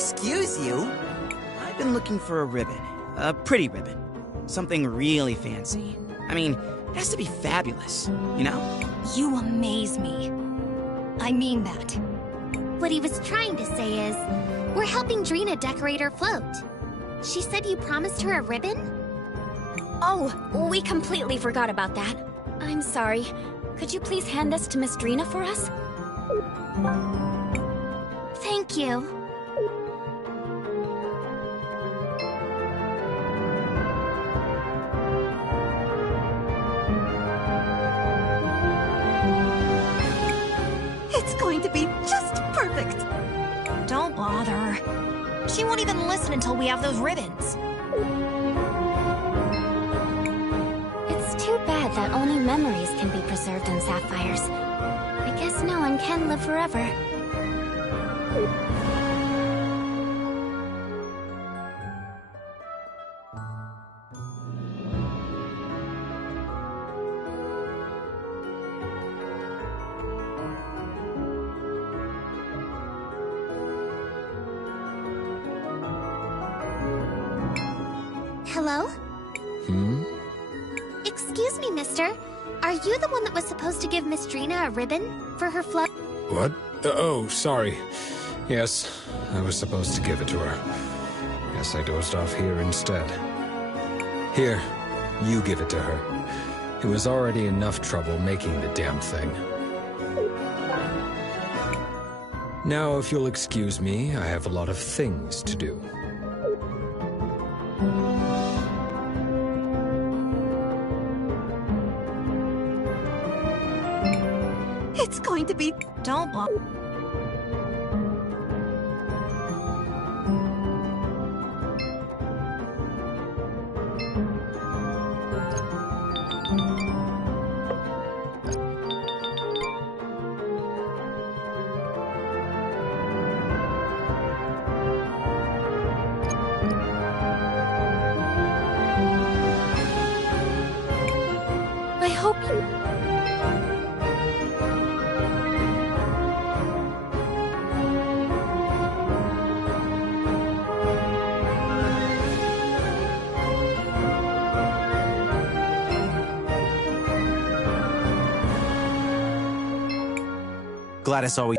Excuse you? I've been looking for a ribbon. A pretty ribbon. Something really fancy. I mean, it has to be fabulous, you know? You amaze me. I mean that. What he was trying to say is, we're helping Drina decorate her float. She said you promised her a ribbon? Oh, we completely forgot about that. I'm sorry. Could you please hand this to Miss Drina for us? Thank you. It's going to be just perfect. Don't bother. She won't even listen until we have those ribbons. It's too bad that only memories can be preserved in sapphires. I guess no one can live forever. Hello? Excuse me, mister. Are you the one that was supposed to give Miss Drina a ribbon for her float? What? Oh, sorry. Yes, I was supposed to give it to her. Guess I dozed off here instead. Here, you give it to her. It was already enough trouble making the damn thing. Now, if you'll excuse me, I have a lot of things to do. It's going to be... Don't bother. I hope you... Gladys always...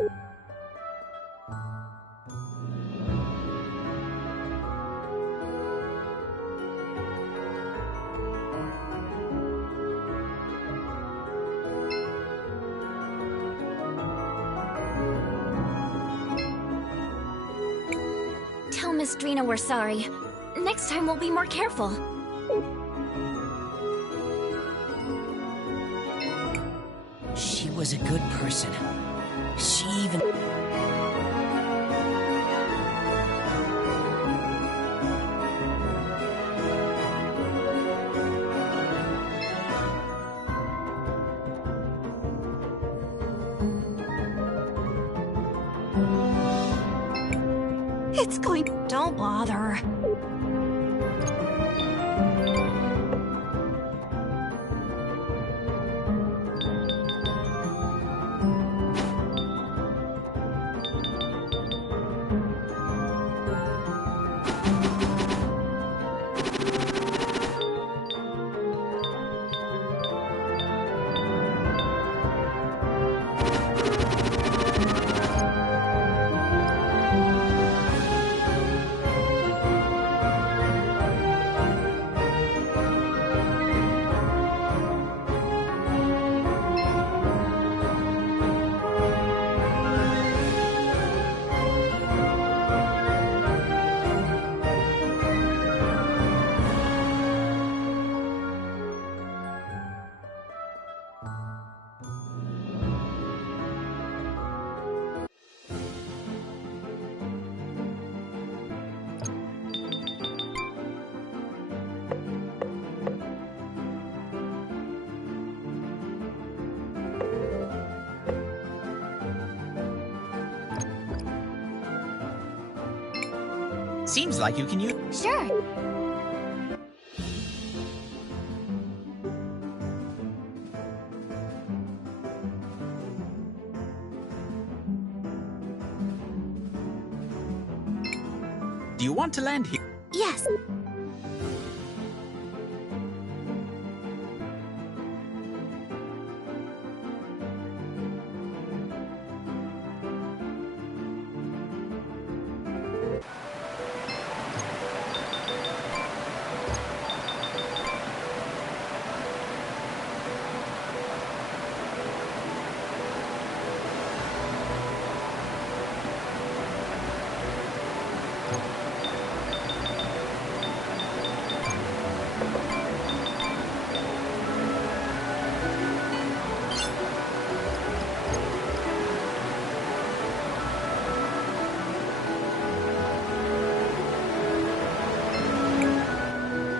Tell Miss Drina we're sorry. Next time we'll be more careful. She was a good person. She even... It's going... Don't bother. Seems like you can use... Sure. Do you want to land here? Yes.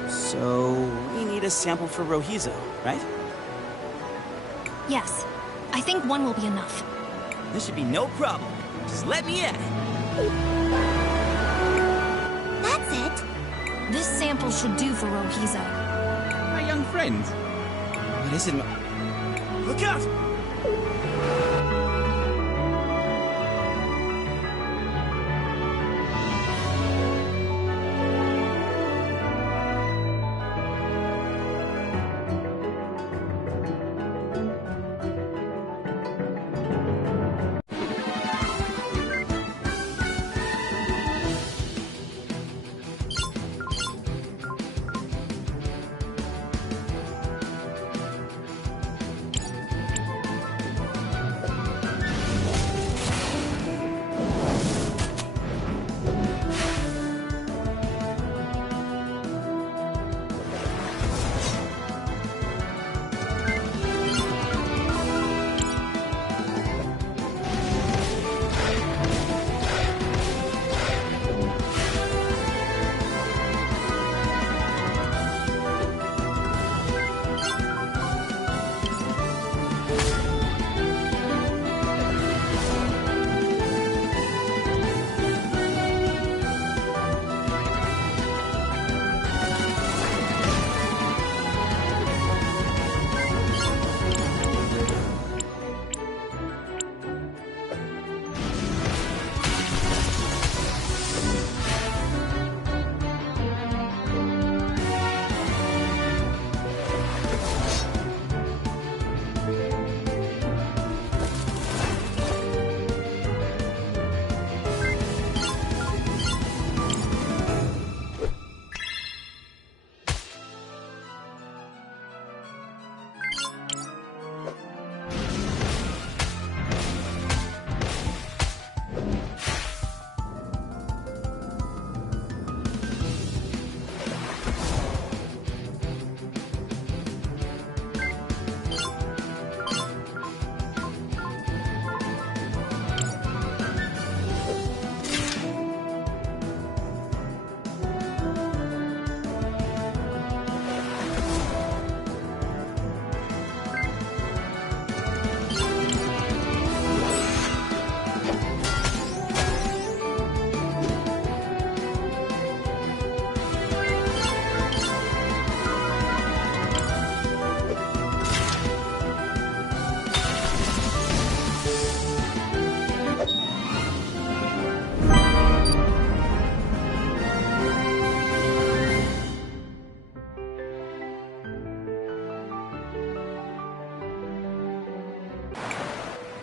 So, we need a sample for Rohizo, right? Yes. I think one will be enough. This should be no problem. Just let me in. That's it. This sample should do for Rohizo. My young friend. What is it? Look out!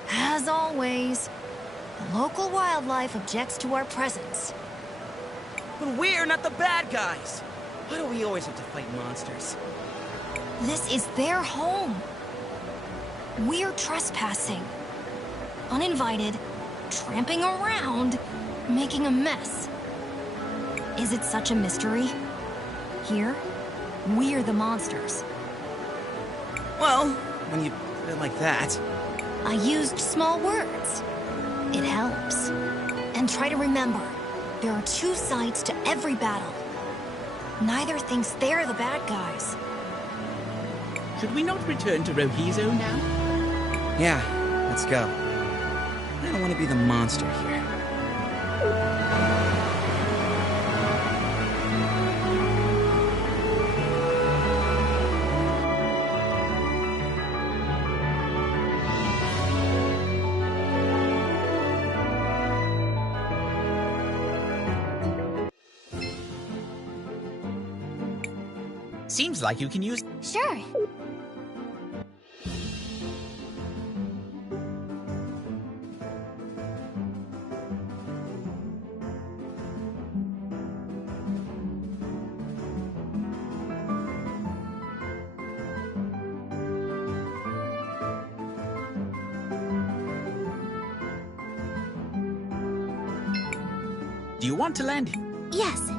As always, the local wildlife objects to our presence. But we're not the bad guys. Why do we always have to fight monsters? This is their home. We're trespassing. Uninvited, tramping around, making a mess. Is it such a mystery? Here, we're the monsters. Well, when you put it like that... I used small words. It helps. And try to remember, there are two sides to every battle. Neither thinks they're the bad guys. Should we not return to Rohizo now? Yeah, let's go. I don't want to be the monster here. Seems like you can use... Sure. Do you want to land? Yes.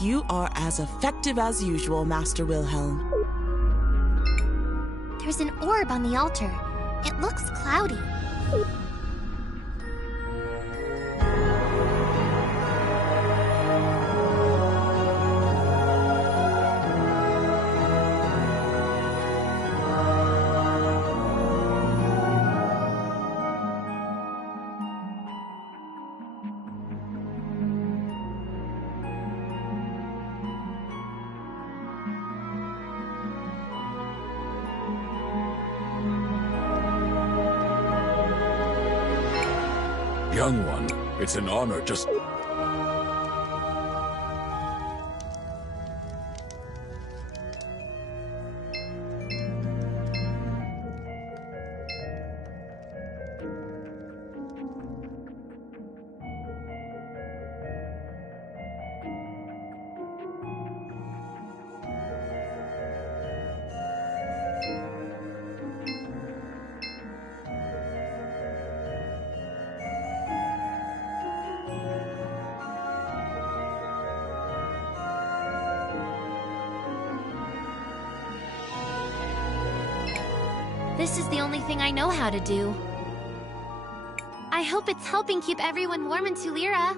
You are as effective as usual, Master Wilhelm. There's an orb on the altar. It looks cloudy. Young one, it's an honor just... This is the only thing I know how to do. I hope it's helping keep everyone warm in Tulira.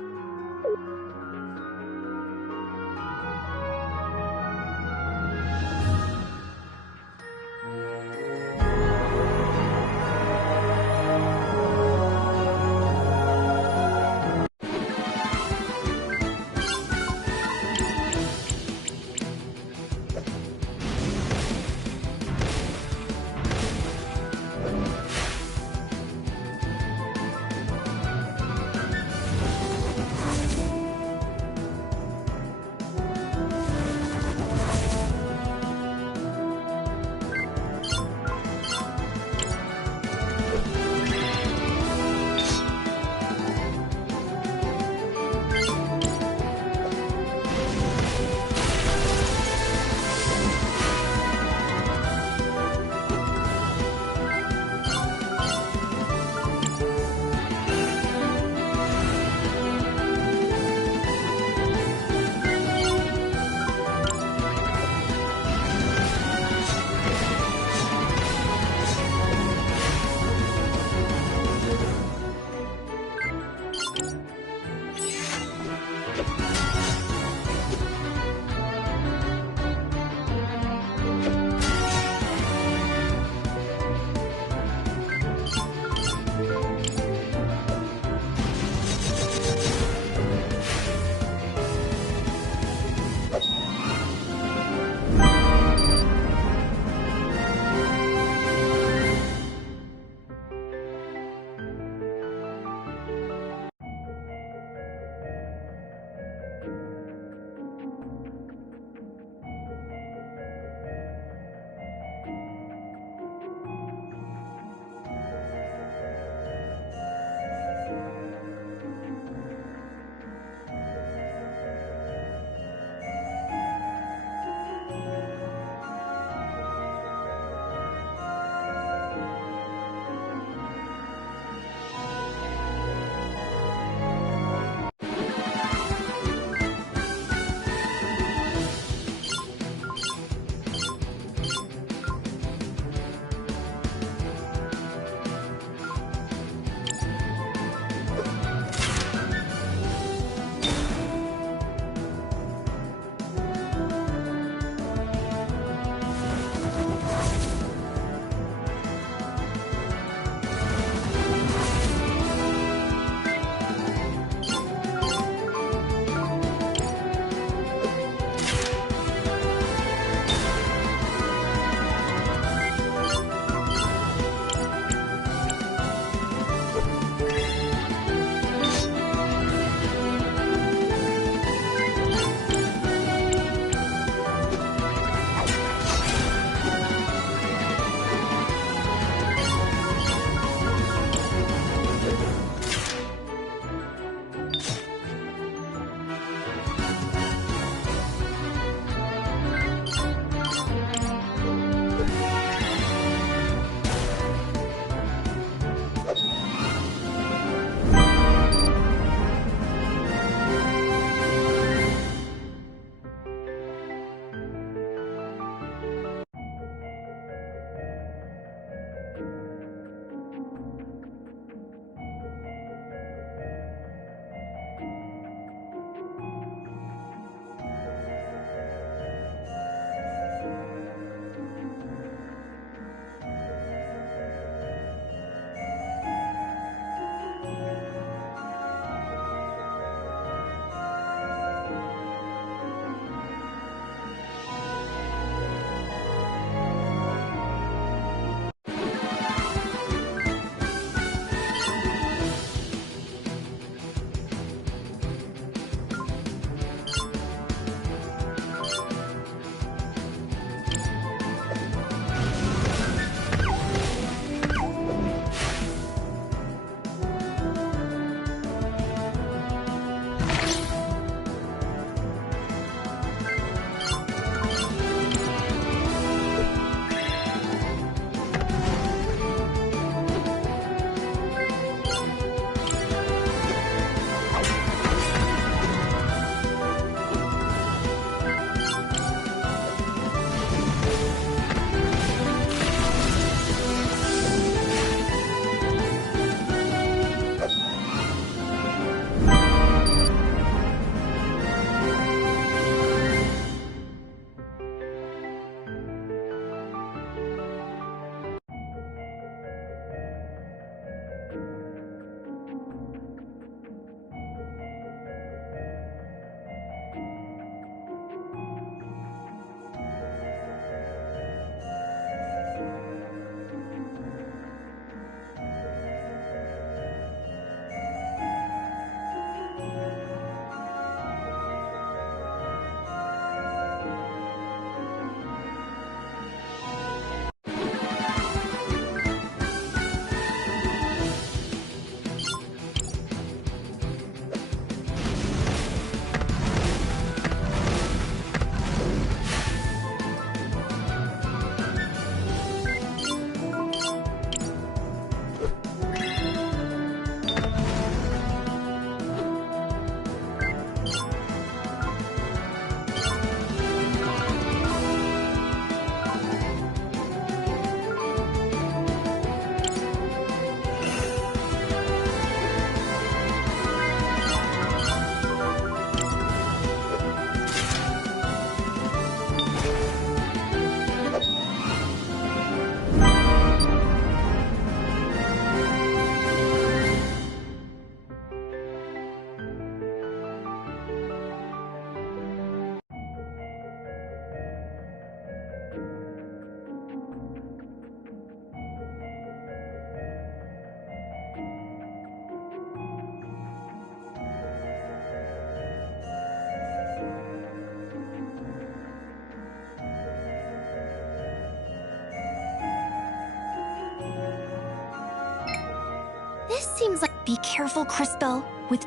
This seems like... Be careful, Crispo. With...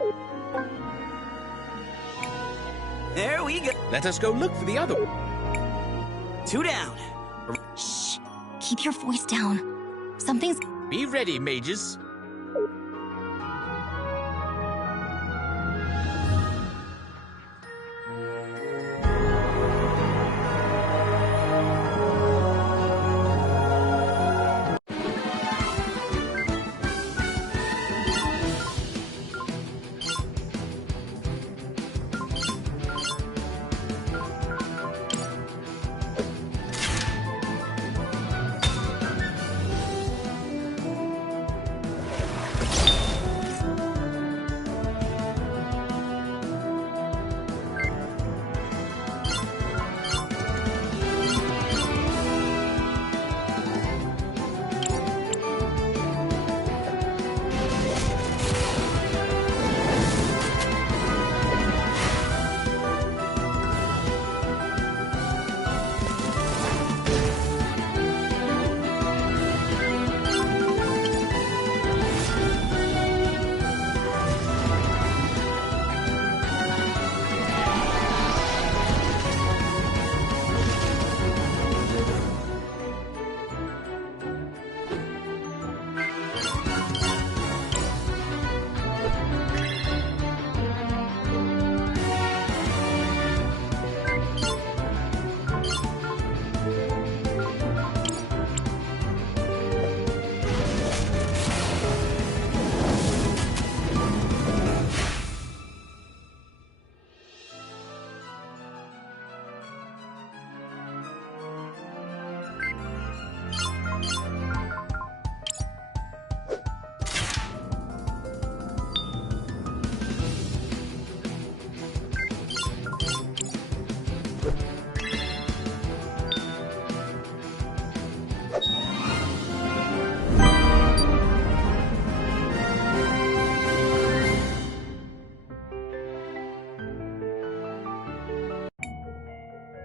There we go. Let us go look for the other one. 2 down. Shh. Keep your voice down. Something's... Be ready, mages.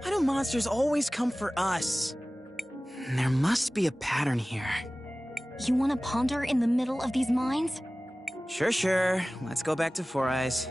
Why do monsters always come for us? There must be a pattern here. You want to ponder in the middle of these mines? Sure. Let's go back to Four Eyes.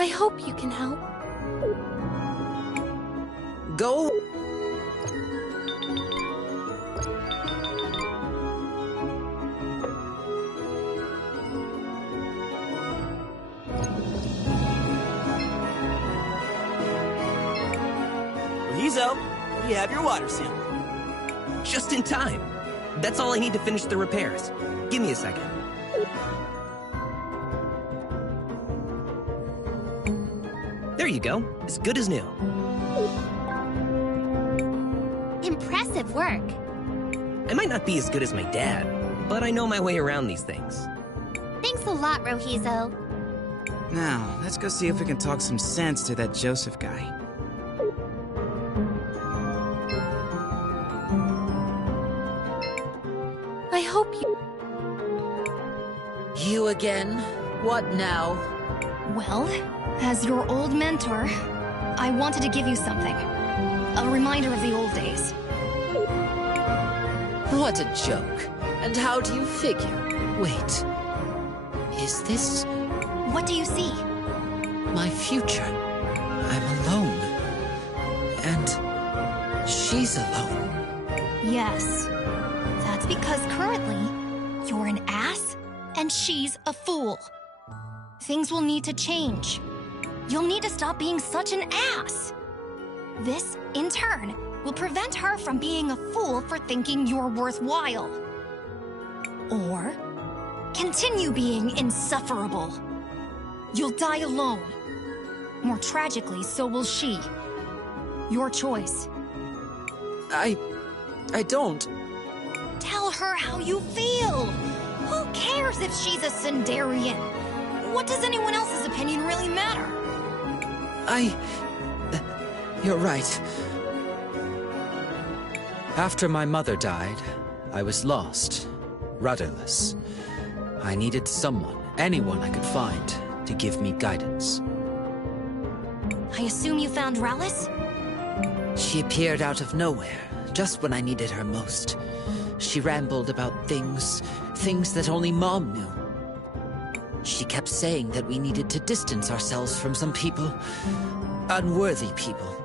I hope you can help. Go. Rizo, you have your water sample. Just in time. That's all I need to finish the repairs. Give me a second. There you go. As good as new. Impressive work. I might not be as good as my dad, but I know my way around these things. Thanks a lot, Rohizo. Now, let's go see if we can talk some sense to that Joseph guy. I hope you... You again? What now? Well, as your old mentor, I wanted to give you something. A reminder of the old days. What a joke. And how do you figure? Wait. Is this... What do you see? my future? I'm alone. And... she's alone. Yes. That's because currently, you're an ass, and she's a fool. Things will need to change. You'll need to stop being such an ass. This, in turn, will prevent her from being a fool for thinking you're worthwhile. Or, continue being insufferable. You'll die alone. More tragically, so will she. Your choice. I don't... Tell her how you feel. Who cares if she's a Sundarian? What does anyone else's opinion really matter? You're right. After my mother died, I was lost, rudderless. I needed someone, anyone I could find, to give me guidance. I assume you found Rallis? She appeared out of nowhere, just when I needed her most. She rambled about things that only Mom knew. She kept saying that we needed to distance ourselves from some people, unworthy people.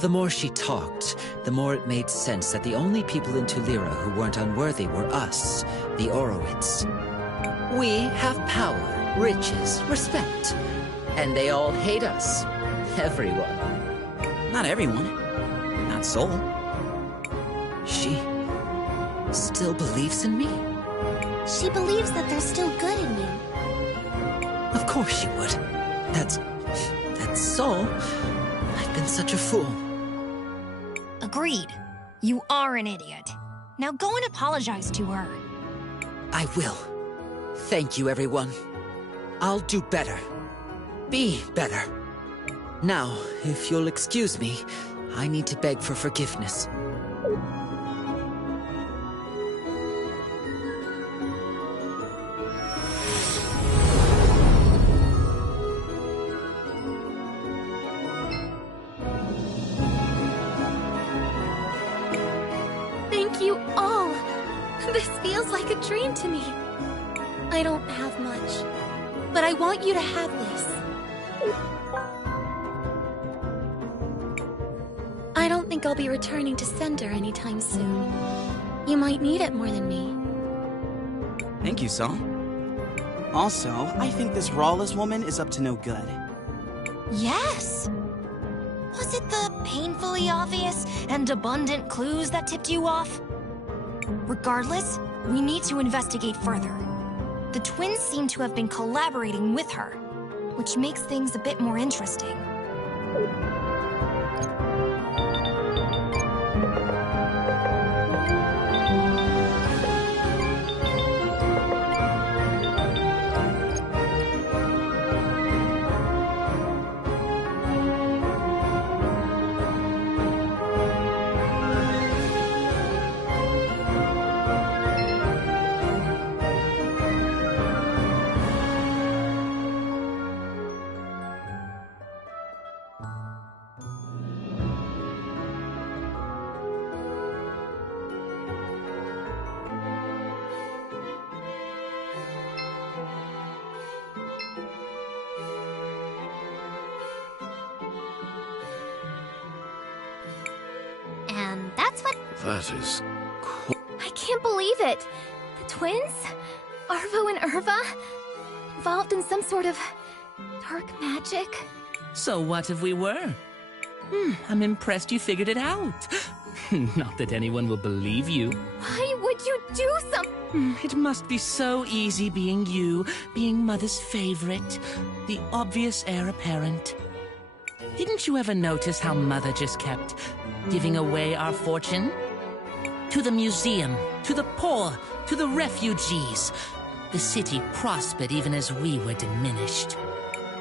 The more she talked, the more it made sense that the only people in Tulira who weren't unworthy were us, the Oroids. We have power, riches, respect, and they all hate us. Everyone. Not everyone. Not Soul. She still believes in me? She believes that there's still good in you. Of course she would. That's Soul. I've been such a fool. Agreed. You are an idiot. Now go and apologize to her. I will. Thank you, everyone. I'll do better. Be better. Now, if you'll excuse me, I need to beg for forgiveness. Thank you all. This feels like a dream to me. I don't have much, but I want you to have this. I don't think I'll be returning to Sender anytime soon. You might need it more than me. Thank you, Saul. Also, I think this Rawless woman is up to no good. Yes! Was it the painfully obvious and abundant clues that tipped you off? Regardless, we need to investigate further. The twins seem to have been collaborating with her, which makes things a bit more interesting. That is I can't believe it! The twins? Arvo and Irva? Involved in some sort of dark magic? So what if we were? I'm impressed you figured it out. Not that anyone will believe you. Why would you do something? It must be so easy being you, being Mother's favorite, the obvious heir apparent. Didn't you ever notice how Mother just kept giving away our fortune? To the museum, to the poor, to the refugees. The city prospered even as we were diminished.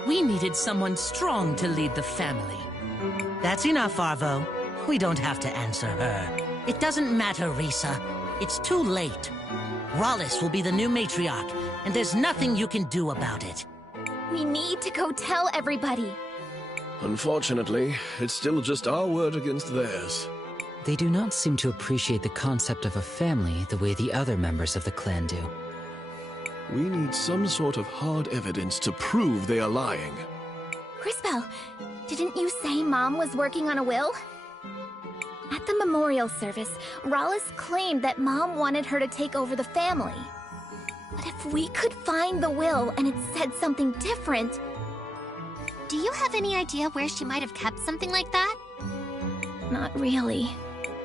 We needed someone strong to lead the family. That's enough, Arvo. We don't have to answer her. It doesn't matter, Risa. It's too late. Rallis will be the new matriarch, and there's nothing you can do about it. We need to go tell everybody. unfortunately, it's still just our word against theirs. They do not seem to appreciate the concept of a family the way the other members of the clan do. We need some sort of hard evidence to prove they are lying. Crispell, didn't you say Mom was working on a will? At the memorial service, Rallis claimed that Mom wanted her to take over the family. But if we could find the will and it said something different... Do you have any idea where she might have kept something like that? Not really.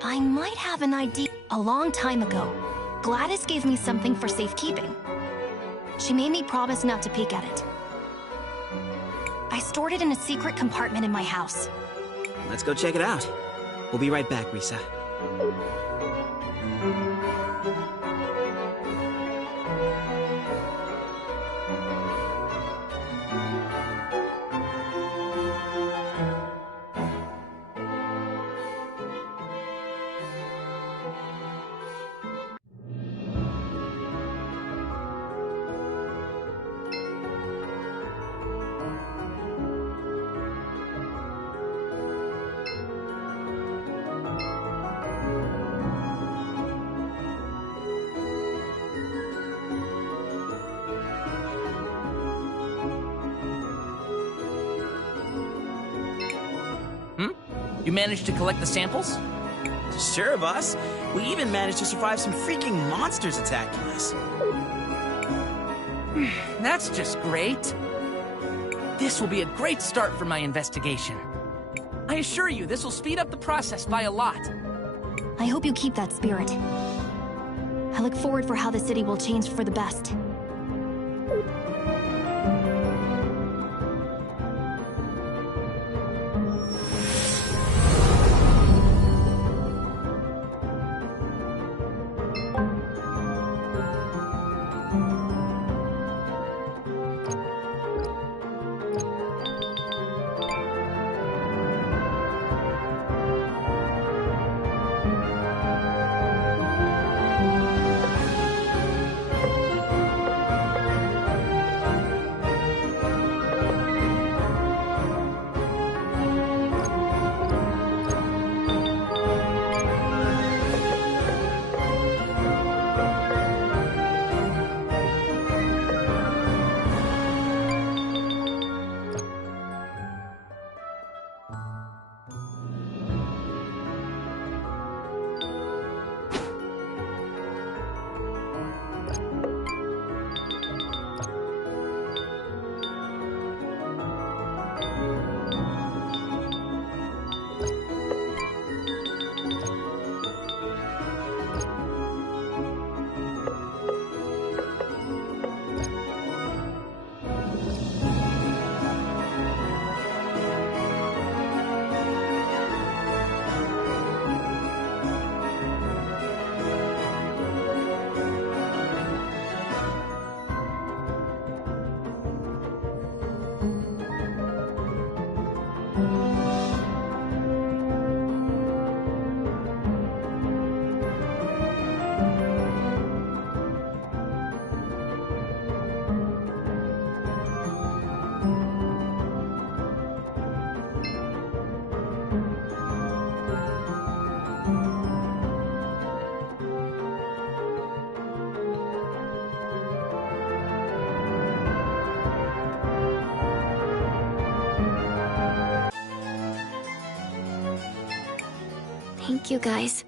I might have an idea. A long time ago, Gladys gave me something for safekeeping. She made me promise not to peek at it. I stored it in a secret compartment in my house. Let's go check it out. We'll be right back, Risa. You managed to collect the samples? Sure, boss. We even managed to survive some freaking monsters attacking us. That's just great. This will be a great start for my investigation. I assure you, this will speed up the process by a lot. I hope you keep that spirit. I look forward for how the city will change for the best. Thank you, guys.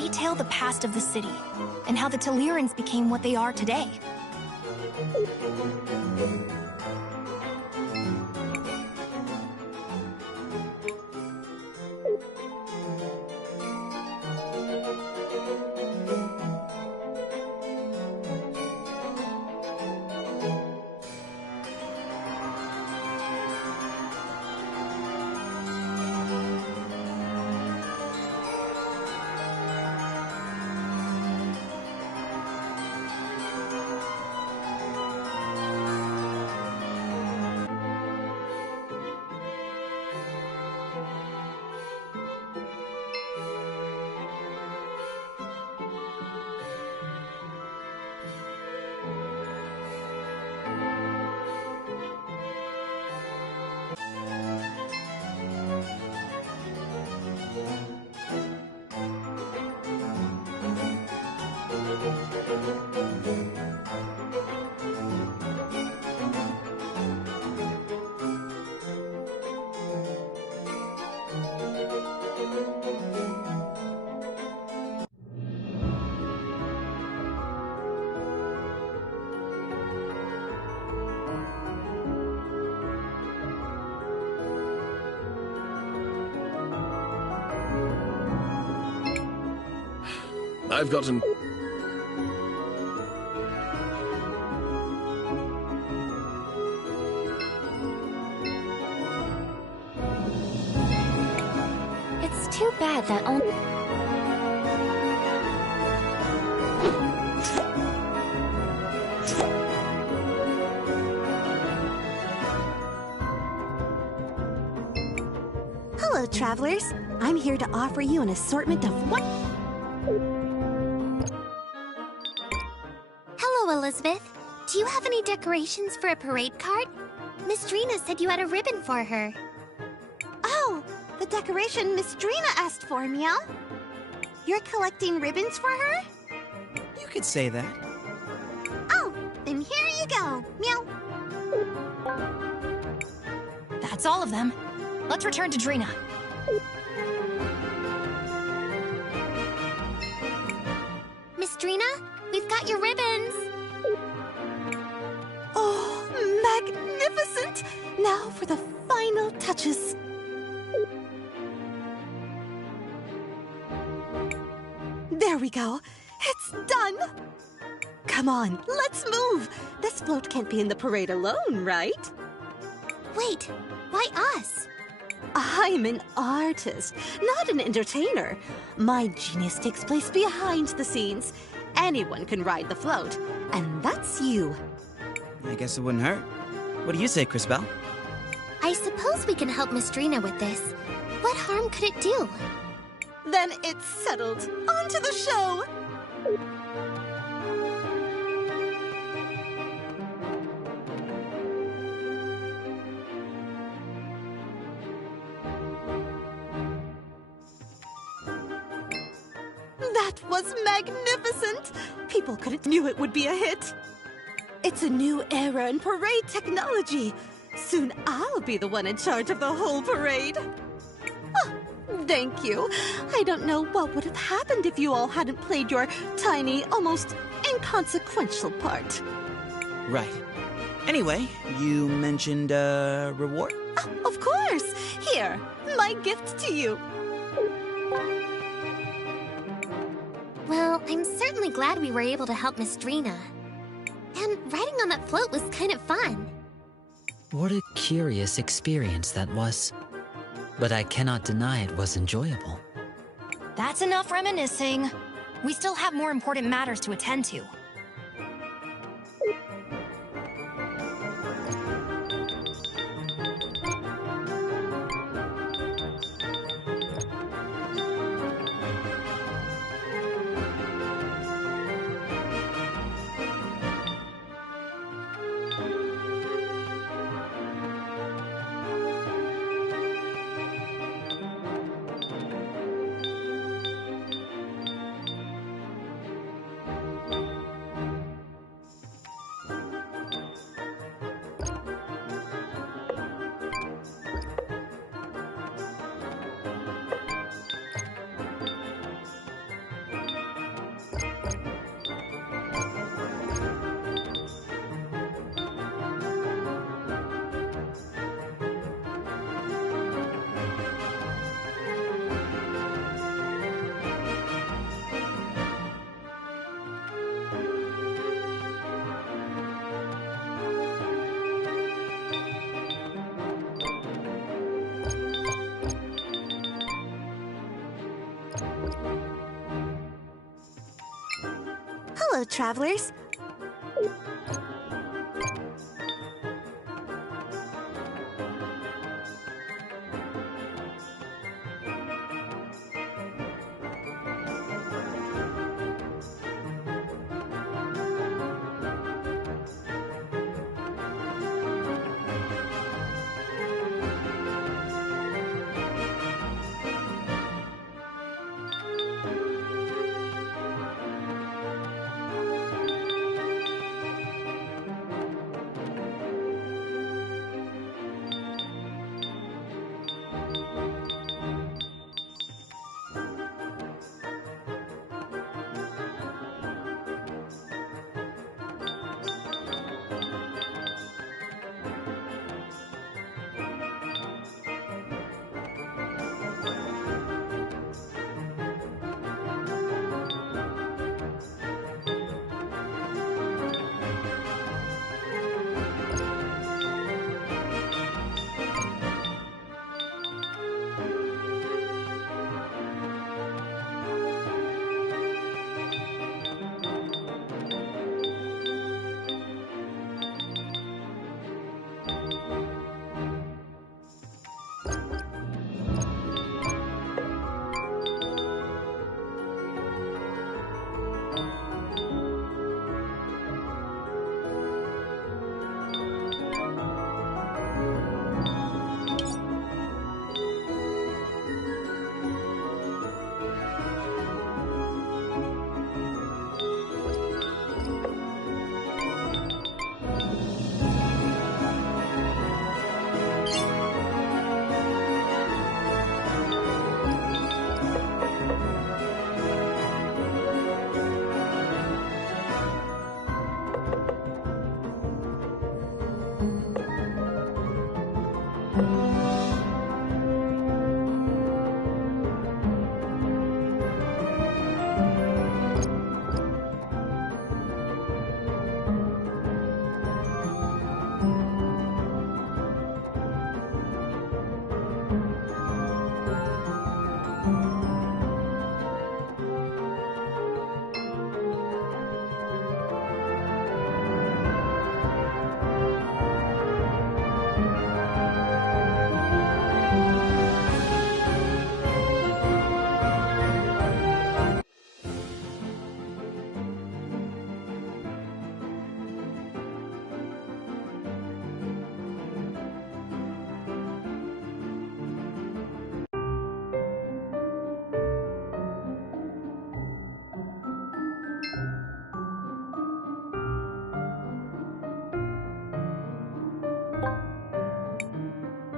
detail the past of the city and how the Telerians became what they are today. I've gotten... It's too bad that only... Hello, travelers. I'm here to offer you an assortment of what? Hello, Elizabeth. Do you have any decorations for a parade cart? Miss Drina said you had a ribbon for her. Oh, the decoration Miss Drina asked for, Meow. You're collecting ribbons for her? You could say that. Oh, then here you go, Meow. That's all of them. Let's return to Drina. Miss Drina, we've got your ribbons. Oh, magnificent! Now for the final touches. There we go. It's done! Come on, let's move! This float can't be in the parade alone, right? Wait, why us? I'm an artist, not an entertainer. My genius takes place behind the scenes. Anyone can ride the float, and that's you. I guess it wouldn't hurt. What do you say, Cris Belle? I suppose we can help Miss Drina with this. What harm could it do? Then it's settled. On to the show! That was magnificent! People couldn't knew it would be a hit. It's a new era in parade technology. Soon I'll be the one in charge of the whole parade. Oh, thank you. I don't know what would have happened if you all hadn't played your tiny, almost inconsequential part. Right. Anyway, you mentioned a reward? Oh, of course! Here, my gift to you. Well, I'm certainly glad we were able to help Miss Drina. And riding on that float was kind of fun. What a curious experience that was. But I cannot deny it was enjoyable. That's enough reminiscing. We still have more important matters to attend to. Hello, travelers.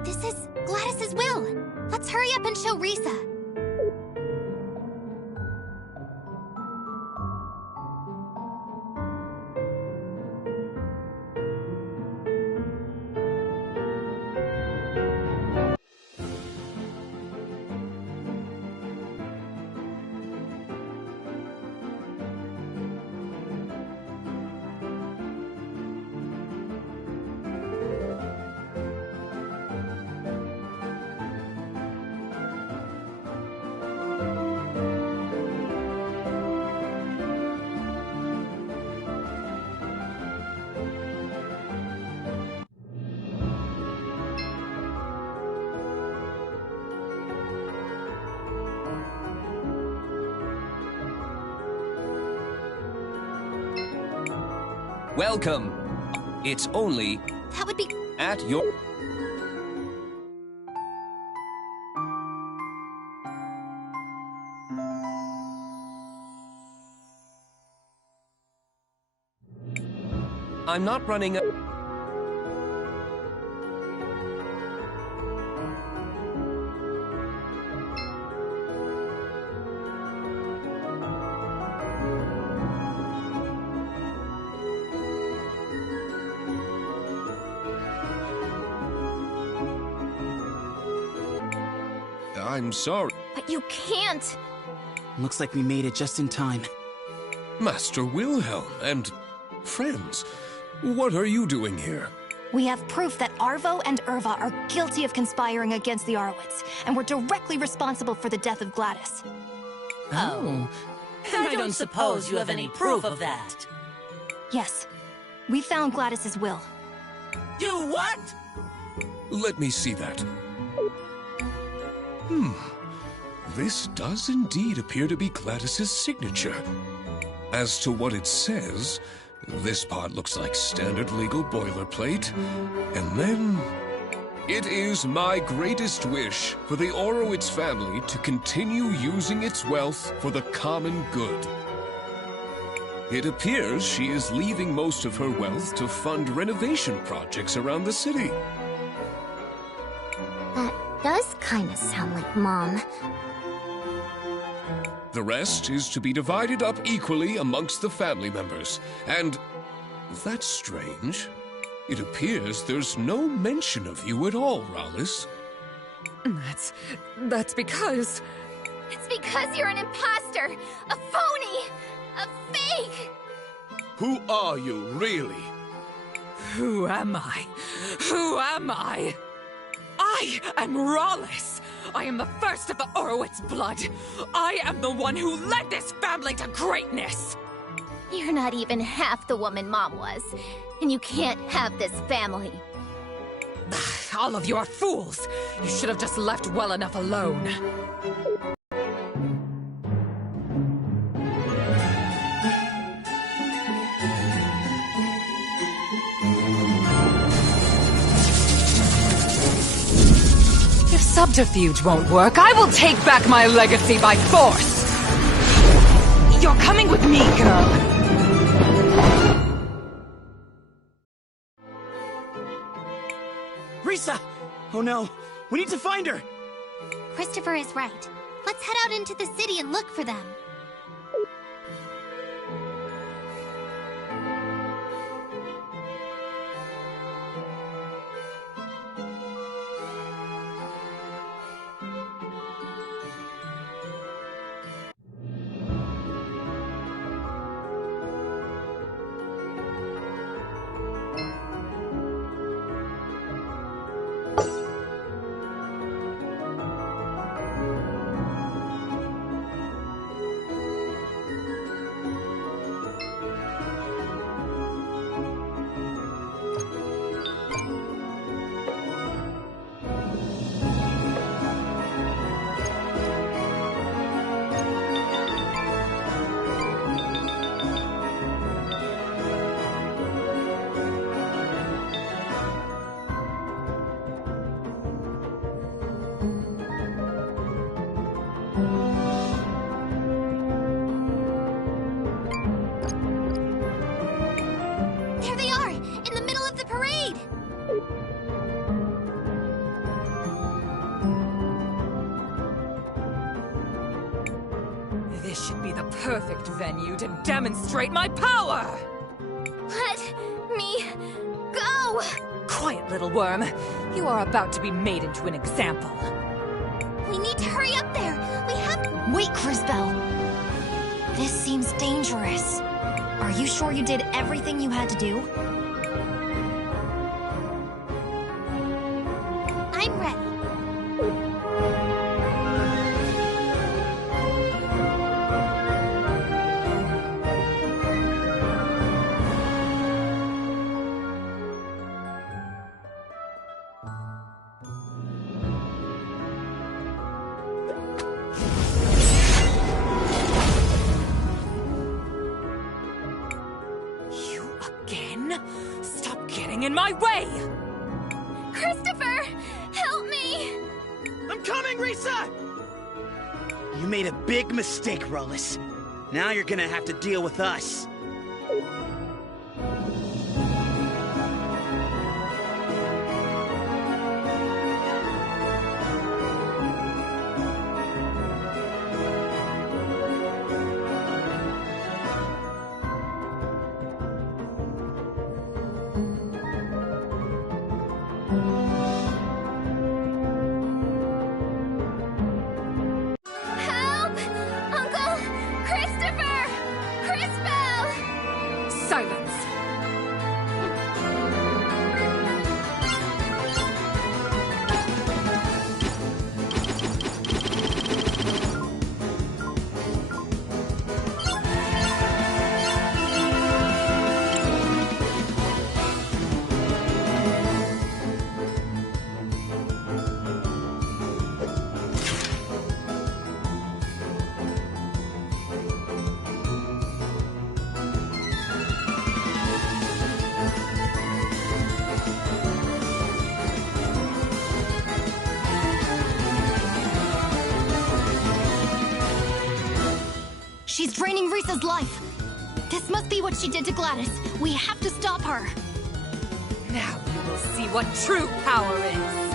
This is Gladys's will. Let's hurry up and show Risa. Welcome. It's only That would be... at your... I'm not running a... I'm sorry. But you can't. Looks like we made it just in time. Master Wilhelm and friends, what are you doing here? We have proof that Arvo and Irva are guilty of conspiring against the Arwitz, and were directly responsible for the death of Gladys. Oh. I don't suppose you have any proof of that. Yes. We found Gladys's will. You what? Let me see that. This does indeed appear to be Gladys's signature. As to what it says, this part looks like standard legal boilerplate. And then... It is my greatest wish for the Orowitz family to continue using its wealth for the common good. It appears she is leaving most of her wealth to fund renovation projects around the city. That does kinda sound like Mom. The rest is to be divided up equally amongst the family members. And that's strange. It appears there's no mention of you at all, Rallis. That's because... It's because you're an imposter! A phony! A fake! Who are you, really? Who am I? Who am I? I am Rallis! I am the first of the Orowitz blood! I am the one who led this family to greatness! You're not even half the woman Mom was, and you can't have this family. All of you are fools! You should have just left well enough alone. If subterfuge won't work, I will take back my legacy by force! You're coming with me, girl! Risa! Oh no, we need to find her! Christopher is right. Let's head out into the city and look for them. There they are! In the middle of the parade! This should be the perfect venue to demonstrate my power! Let me go! Quiet, little worm. You are about to be made into an example. We need to hurry up there! We have— Wait, Crisbell! This seems dangerous. Are you sure you did everything you had to do? I'm ready. Stop getting in my way! Christopher! Help me! I'm coming, Risa! You made a big mistake, Rallis. Now you're gonna have to deal with us. Help! Uncle Christopher! Crisbell! draining Risa's life. This must be what she did to Gladys. We have to stop her. Now you will see what true power is.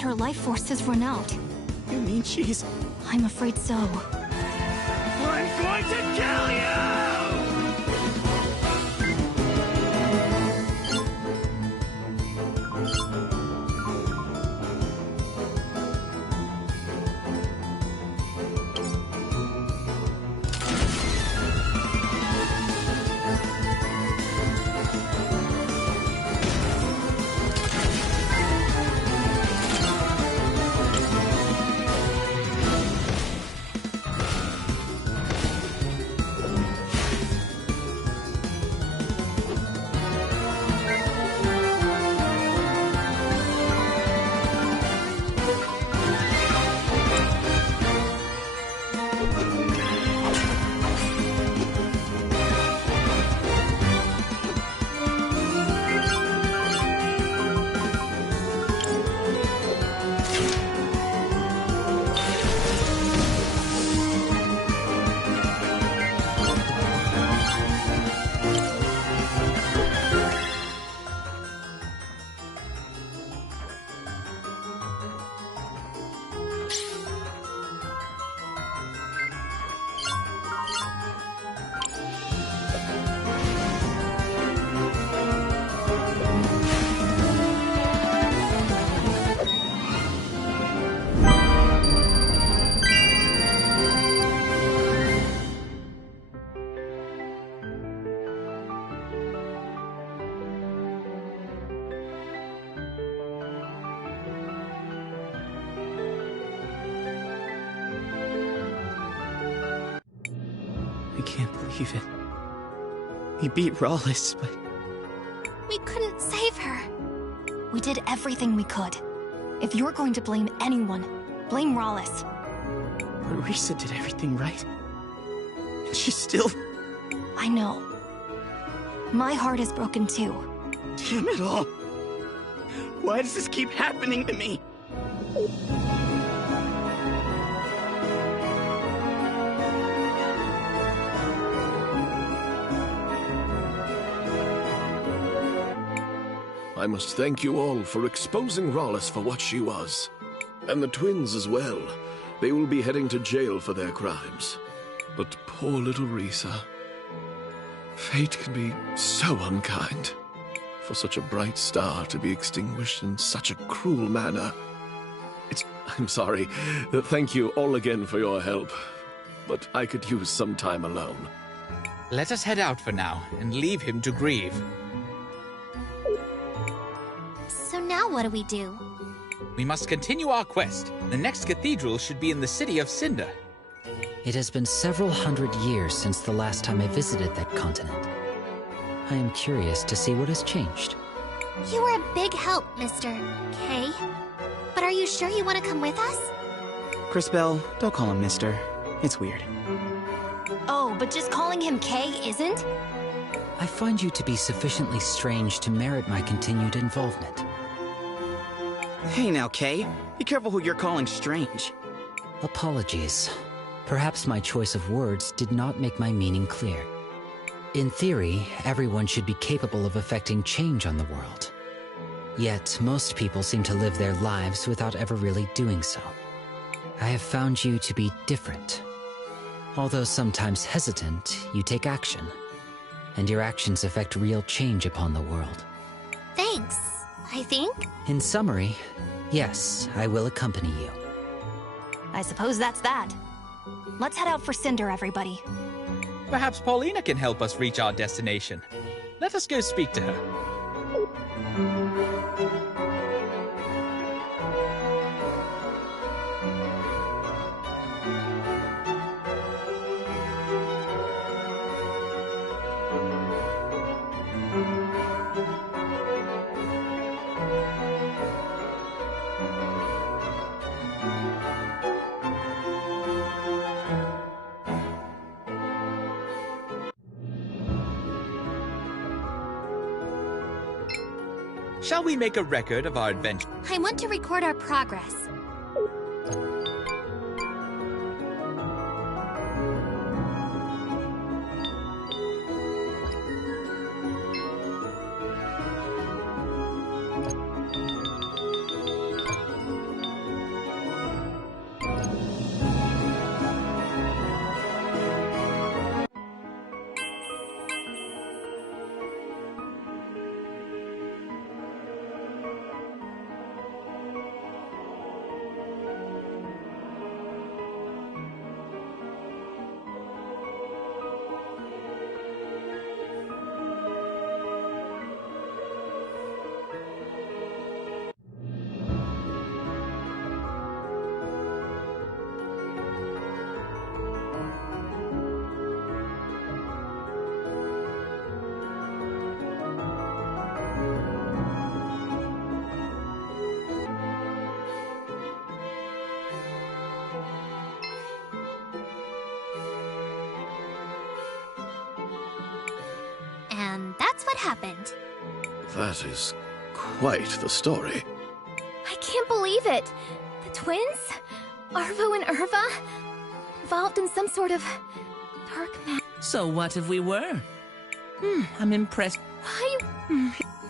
Her life force has run out. You mean she's... I'm afraid so. I'm going to kill you! I can't believe it. We beat Rawless, but... We couldn't save her. We did everything we could. If you're going to blame anyone, blame Rawless. But Risa did everything right. And she's still... I know. My heart is broken too. Damn it all. Why does this keep happening to me? I must thank you all for exposing Rawless for what she was. And the twins as well. They will be heading to jail for their crimes. But poor little Risa. Fate can be so unkind. For such a bright star to be extinguished in such a cruel manner. I'm sorry. Thank you all again for your help. But I could use some time alone. Let us head out for now and leave him to grieve. So now what do we do? We must continue our quest. The next cathedral should be in the city of Cinder. It has been several hundred years since the last time I visited that continent. I am curious to see what has changed. You were a big help, Mr. K. But are you sure you want to come with us? Cris Bell, don't call him Mister. It's weird. Oh, but just calling him K isn't? I find you to be sufficiently strange to merit my continued involvement. Hey now, Kay. Be careful who you're calling strange. Apologies. Perhaps my choice of words did not make my meaning clear. In theory, everyone should be capable of effecting change on the world. Yet, most people seem to live their lives without ever really doing so. I have found you to be different. Although sometimes hesitant, you take action. And your actions affect real change upon the world. Thanks. I think. In summary, yes, I will accompany you. I suppose that's that. Let's head out for Cinder, everybody. Perhaps Paulina can help us reach our destination. Let us go speak to her. Shall we make a record of our adventure? I want to record our progress. And that's what happened. That is quite the story. I can't believe it. The twins? Arvo and Irva? Involved in some sort of dark magic. So what if we were? I'm impressed. Why?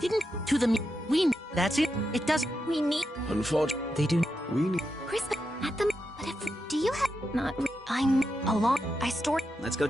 Didn't to the we. That's it. It does. We need. Unfortunately, they do. We need. Respect at them. But if do you have not? I'm along. I stored. Let's go.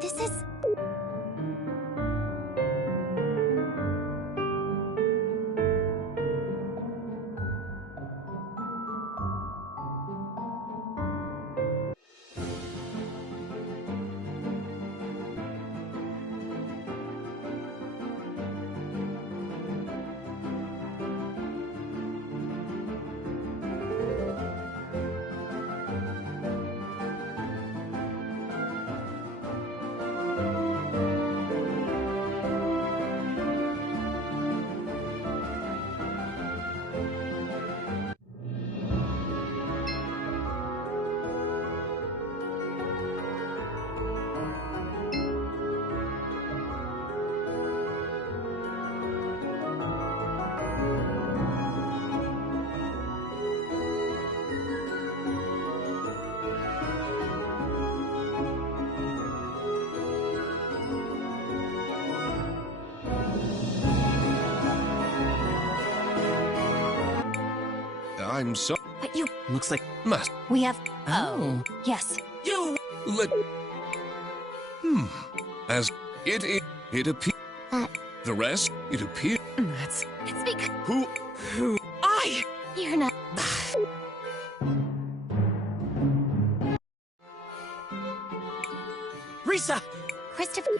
This is. I'm so. But you. Looks like. Must. We have. Oh. Yes. You. Let. As it appears. The rest, it appears... It's because... Who? You're not... Risa! Christopher...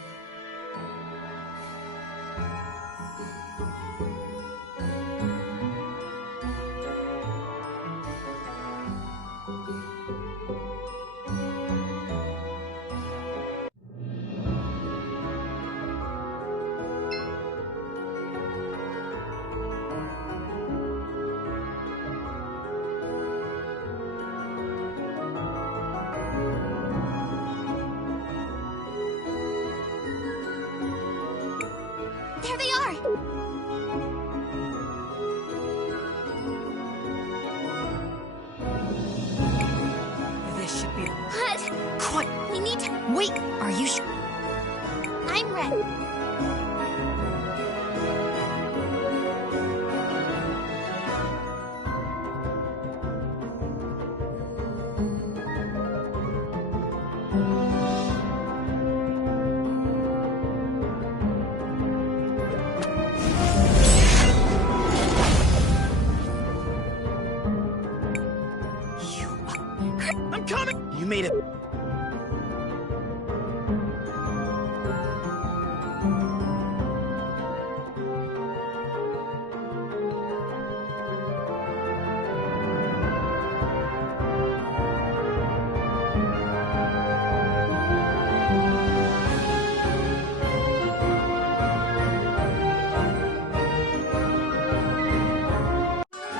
There they are! This should be... What? Quiet! We need to... Wait, are you sure? I'm ready. I'm coming! You made it.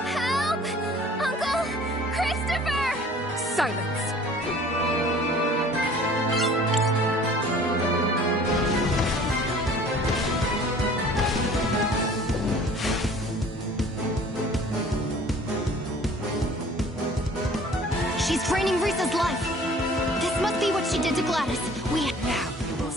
Help! Uncle Christopher! Silence! She's draining Risa's life. This must be what she did to Gladys. Now you will...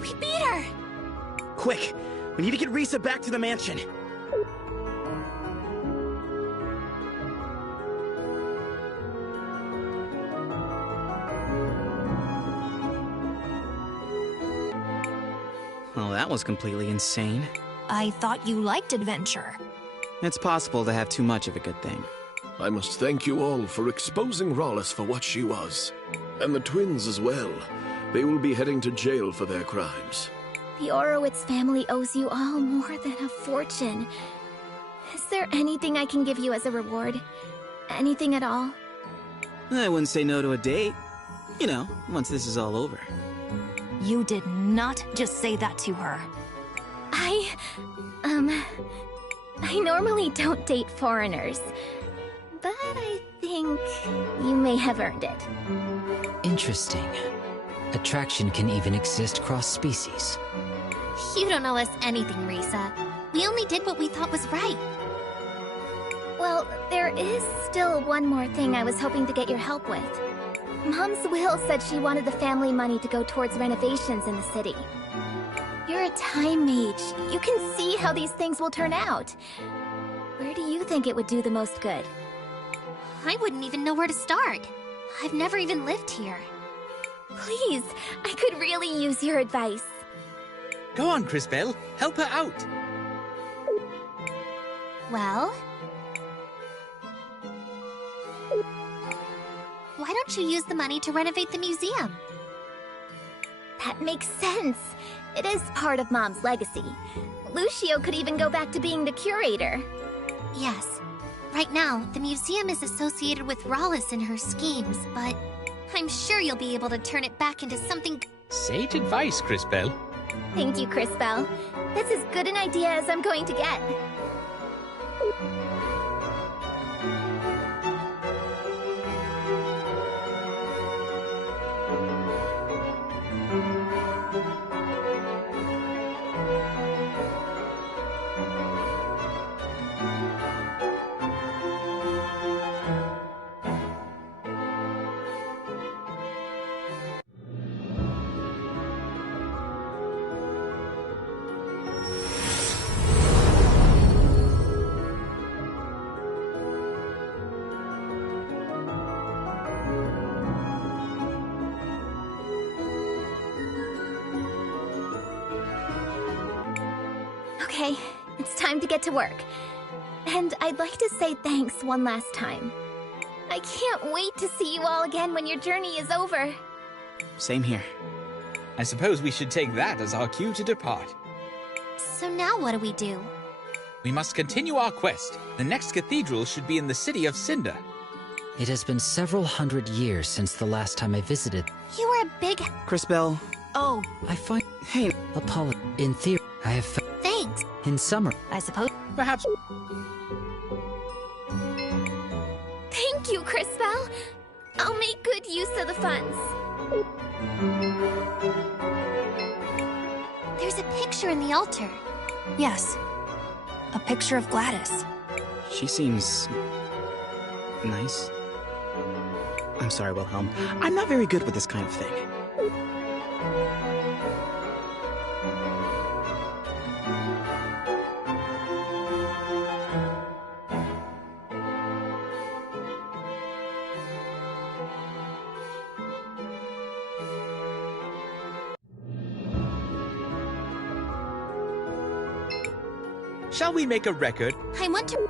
We beat her! Quick! We need to get Risa back to the mansion. Well, that was completely insane. I thought you liked adventure. It's possible to have too much of a good thing. I must thank you all for exposing Rollis for what she was. And the twins as well. They will be heading to jail for their crimes. The Orowitz family owes you all more than a fortune. Is there anything I can give you as a reward? Anything at all? I wouldn't say no to a date. You know, once this is all over. You did not just say that to her. I normally don't date foreigners, but I think you may have earned it. Interesting. Attraction can even exist cross-species. You don't owe us anything, Risa. We only did what we thought was right. Well, there is still one more thing I was hoping to get your help with. Mom's will said she wanted the family money to go towards renovations in the city. You're a time mage. You can see how these things will turn out. Where do you think it would do the most good? I wouldn't even know where to start. I've never even lived here. Please, I could really use your advice. Go on, Cris Bell. Help her out. Well... why don't you use the money to renovate the museum? That makes sense. It is part of Mom's legacy. Lucio could even go back to being the curator. Yes. Right now, the museum is associated with Rawlis and her schemes, but I'm sure you'll be able to turn it back into something... Sage advice, Cris Bell. Thank you, Cris Bell. That's as good an idea as I'm going to get. Okay, it's time to get to work. And I'd like to say thanks one last time. I can't wait to see you all again when your journey is over. Same here. I suppose we should take that as our cue to depart. So now what do we do? We must continue our quest. The next cathedral should be in the city of Cinder. It has been several hundred years since the last time I visited. You were a big... Cris Bell. Oh. I find... Hey. Apollo. In theory, I have... Thanks. In summer. I suppose... Perhaps... Thank you, Cris Bell. I'll make good use of the funds. There's a picture in the altar. Yes. A picture of Gladys. She seems... nice. I'm sorry, Wilhelm. I'm not very good with this kind of thing. Shall we make a record? I want to...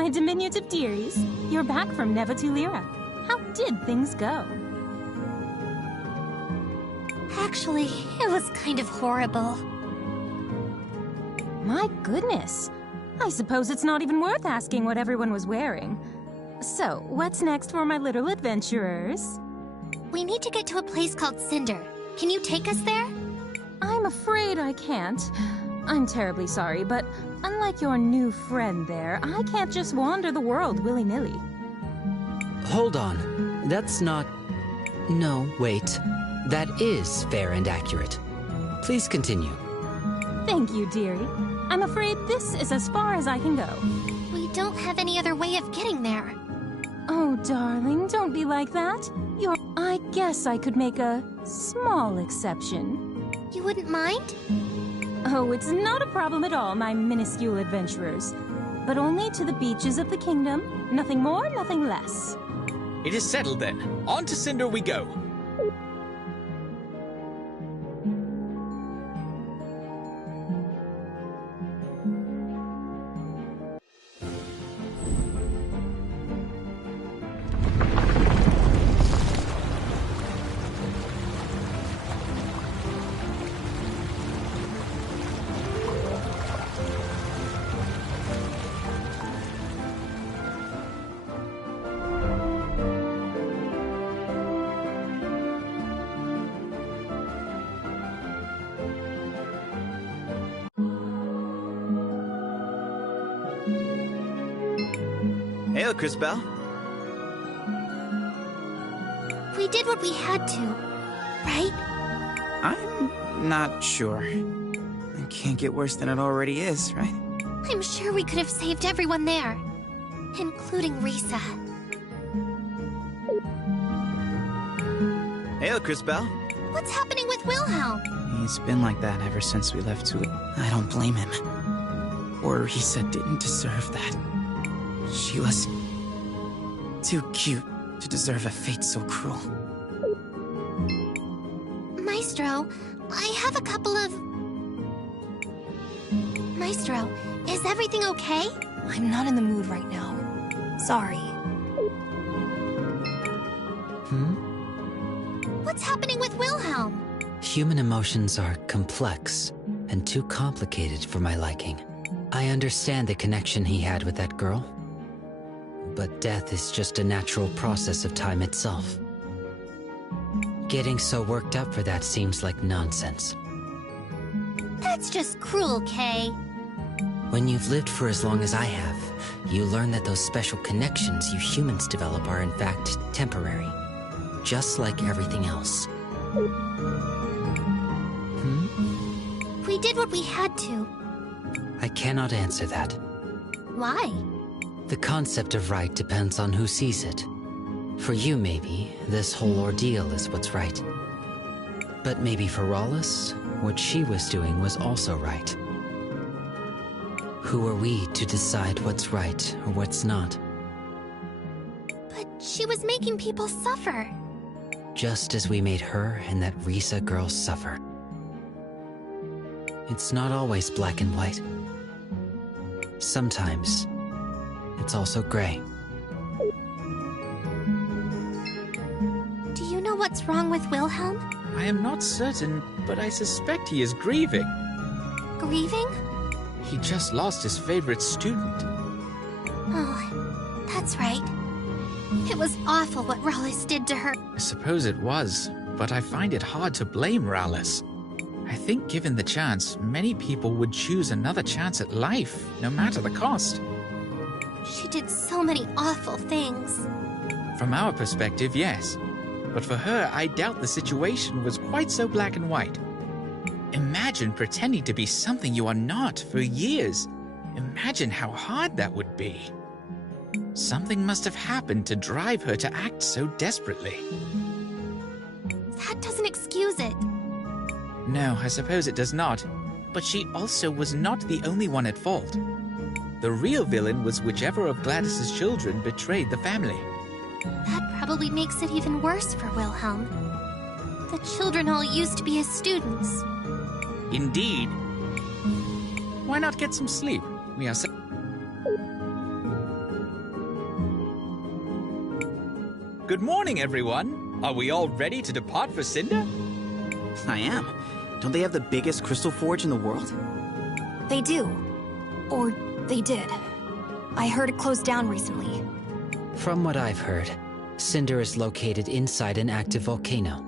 My diminutive dearies, you're back from Nevatulira. How did things go? Actually, it was kind of horrible. My goodness. I suppose it's not even worth asking what everyone was wearing. So, what's next for my little adventurers? We need to get to a place called Cinder. Can you take us there? I'm afraid I can't. I'm terribly sorry, but unlike your new friend there, I can't just wander the world willy-nilly. Hold on. That's not... No, wait. That is fair and accurate. Please continue. Thank you, dearie. I'm afraid this is as far as I can go. We don't have any other way of getting there. Oh, darling, don't be like that. I guess I could make a small exception. You wouldn't mind? Oh, it's not a problem at all, my minuscule adventurers. But only to the beaches of the kingdom. Nothing more, nothing less. It is settled then. On to Cinder we go. Hail, Cris Belle. We did what we had to, right? I'm not sure. It can't get worse than it already is, right? I'm sure we could have saved everyone there, including Risa. Hail, Cris Belle. What's happening with Wilhelm? He's been like that ever since we left Tula. I don't blame him. Or Risa didn't deserve that. She was too cute to deserve a fate so cruel. Maestro, I have a couple of... Maestro, is everything okay? I'm not in the mood right now. Sorry. What's happening with Wilhelm? Human emotions are complex and too complicated for my liking. I understand the connection he had with that girl. But death is just a natural process of time itself. Getting so worked up for that seems like nonsense. That's just cruel, Kay. When you've lived for as long as I have, you learn that those special connections you humans develop are in fact temporary. Just like everything else. We did what we had to. I cannot answer that. Why? The concept of right depends on who sees it. For you, maybe, this whole ordeal is what's right. But maybe for Rawless, what she was doing was also right. Who are we to decide what's right or what's not? But she was making people suffer. Just as we made her and that Risa girl suffer. It's not always black and white. Sometimes, it's also gray. Do you know what's wrong with Wilhelm? I am not certain, but I suspect he is grieving. Grieving? He just lost his favorite student. Oh, that's right. It was awful what Rawless did to her. I suppose it was, but I find it hard to blame Rawless. I think given the chance, many people would choose another chance at life, no matter the cost. She did so many awful things. From our perspective, yes. But for her, I doubt the situation was quite so black and white. Imagine pretending to be something you are not for years. Imagine how hard that would be. Something must have happened to drive her to act so desperately. That doesn't excuse it. No, I suppose it does not. But she also was not the only one at fault. The real villain was whichever of Gladys's children betrayed the family. That probably makes it even worse for Wilhelm. The children all used to be his students. Indeed. Why not get some sleep? We are Good morning, everyone. Are we all ready to depart for Cinder? I am. Don't they have the biggest crystal forge in the world? They do. Or they did. I heard it closed down recently. From what I've heard, Cinder is located inside an active volcano.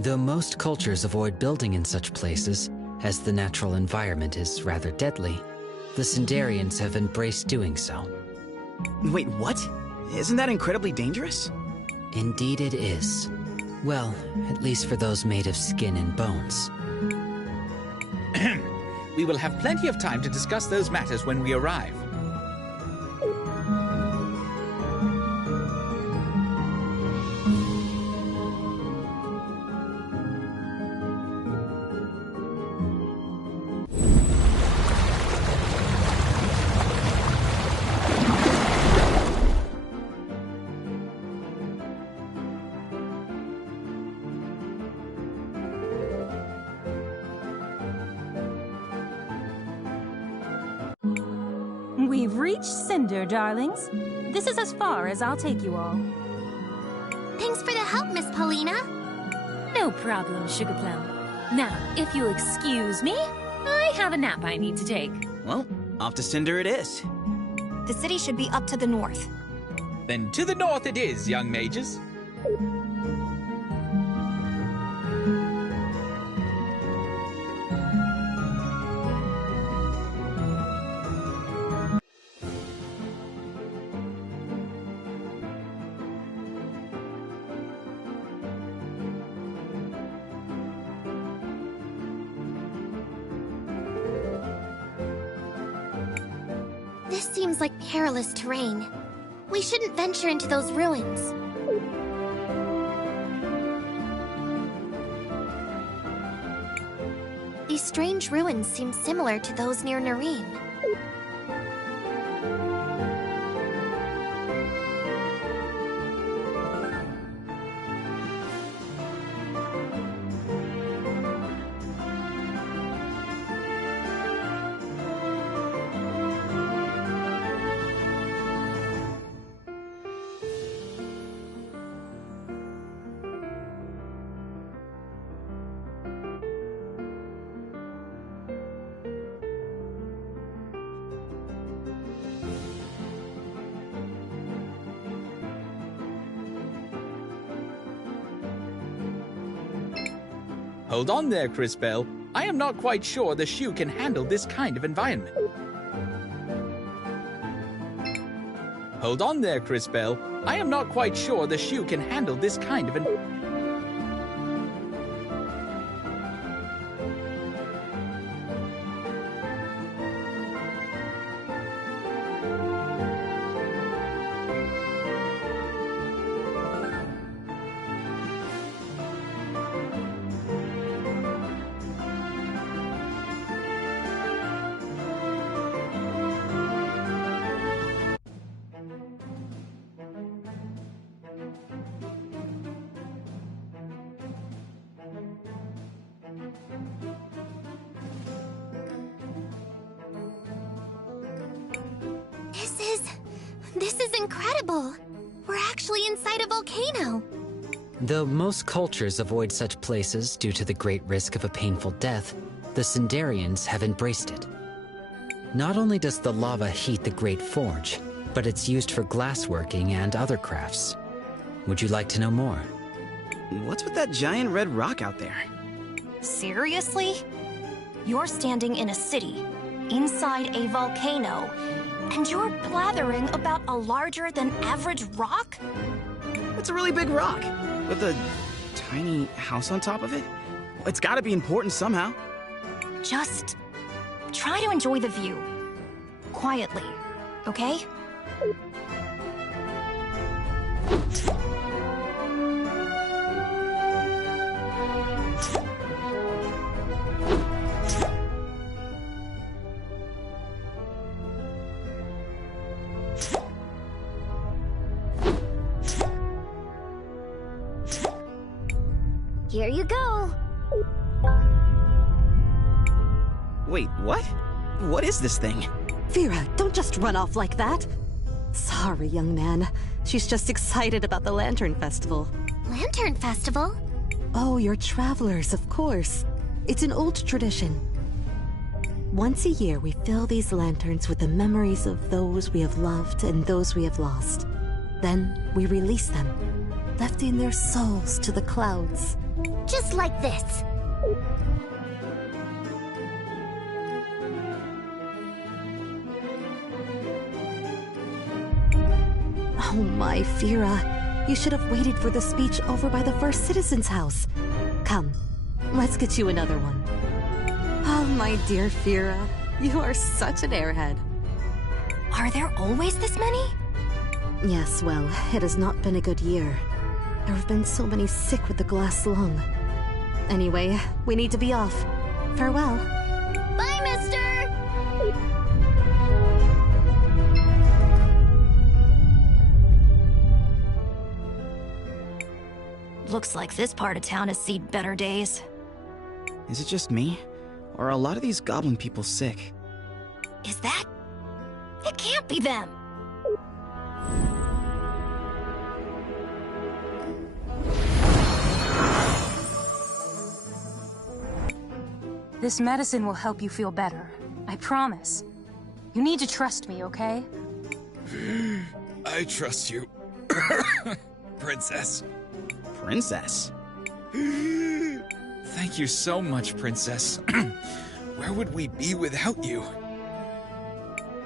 Though most cultures avoid building in such places, as the natural environment is rather deadly, the Cinderians have embraced doing so. Wait, what? Isn't that incredibly dangerous? Indeed it is. Well, at least for those made of skin and bones. We will have plenty of time to discuss those matters when we arrive. We've reached Cinder, darlings. This is as far as I'll take you all. Thanks for the help, Miss Paulina. No problem, Sugar Plum. Now, if you'll excuse me, I have a nap I need to take. Well, off to Cinder it is. The city should be up to the north. Then to the north it is, young mages. This seems like perilous terrain. We shouldn't venture into those ruins. These strange ruins seem similar to those near Nareen. Hold on there, Cris Bell. I am not quite sure the shoe can handle this kind of environment. Hold on there, Cris Bell. I am not quite sure the shoe can handle this kind of environment. This is incredible! We're actually inside a volcano! Though most cultures avoid such places due to the great risk of a painful death, the Cinderians have embraced it. Not only does the lava heat the Great Forge, but it's used for glassworking and other crafts. Would you like to know more? What's with that giant red rock out there? Seriously? You're standing in a city, inside a volcano, and you're blathering about a larger-than-average rock? It's a really big rock, with a tiny house on top of it. It's gotta be important somehow. Just try to enjoy the view. Quietly, okay? Here you go. Wait, what? What is this thing? Vera, don't just run off like that. Sorry, young man. She's just excited about the Lantern Festival. Lantern Festival? Oh, you're travelers, of course. It's an old tradition. Once a year, we fill these lanterns with the memories of those we have loved and those we have lost. Then, we release them, lifting their souls to the clouds. Just like this. Oh my, Fira. You should have waited for the speech over by the First Citizen's house. Come, let's get you another one. Oh, my dear Fira. You are such an airhead. Are there always this many? Yes, well, it has not been a good year. There have been so many sick with the glass lung. Anyway, we need to be off. Farewell. Bye, mister! Looks like this part of town has seen better days. Is it just me? Or are a lot of these goblin people sick? Is that? It can't be them! This medicine will help you feel better. I promise. You need to trust me, okay? I trust you, Princess. Princess? Thank you so much, Princess. Where would we be without you?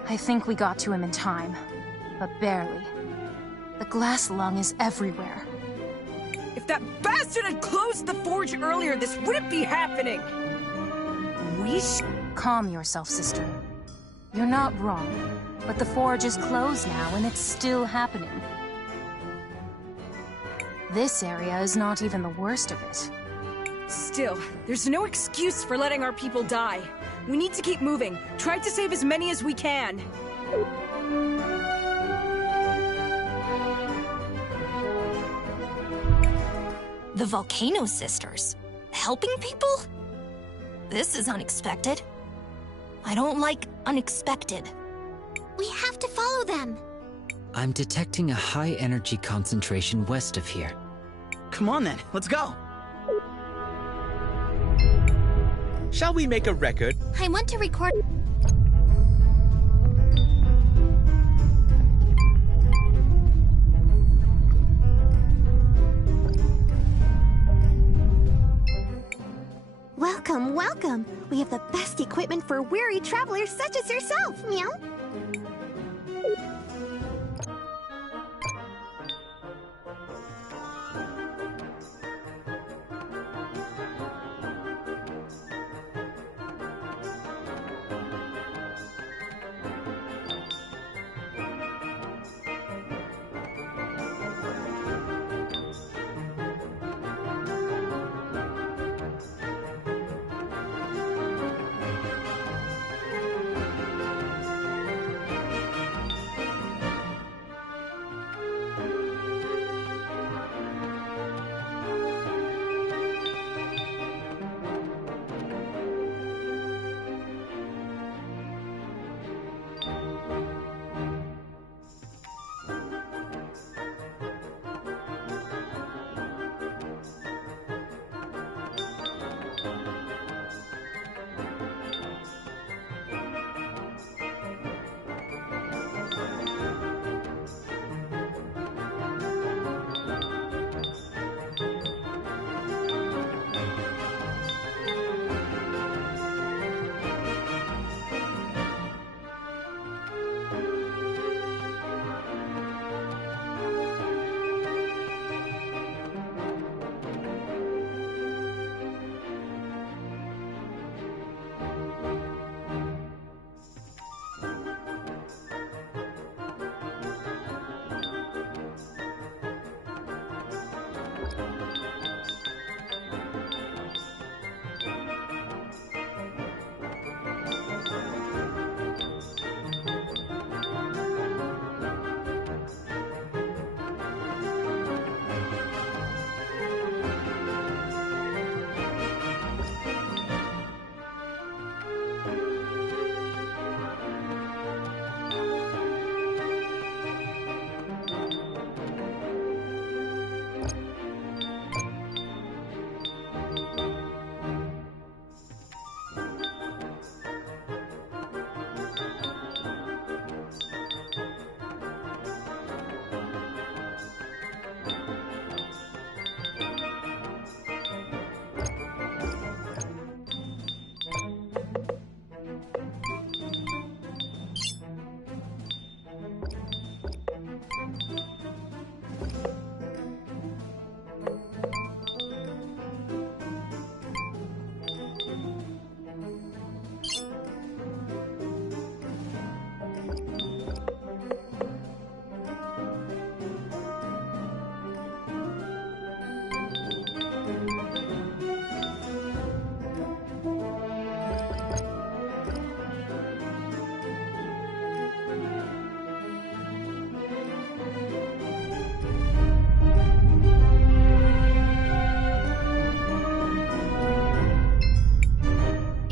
I think we got to him in time, but barely. The glass lung is everywhere. If that bastard had closed the forge earlier, this wouldn't be happening! Calm yourself, sister. You're not wrong, but the forge is closed now and it's still happening. This area is not even the worst of it. Still, there's no excuse for letting our people die. We need to keep moving. Try to save as many as we can. The Volcano Sisters? Helping people? This is unexpected. I don't like unexpected. We have to follow them. I'm detecting a high energy concentration west of here. Come on then, let's go! Shall we make a record? I want to record... Welcome, welcome! We have the best equipment for weary travelers such as yourself, meow!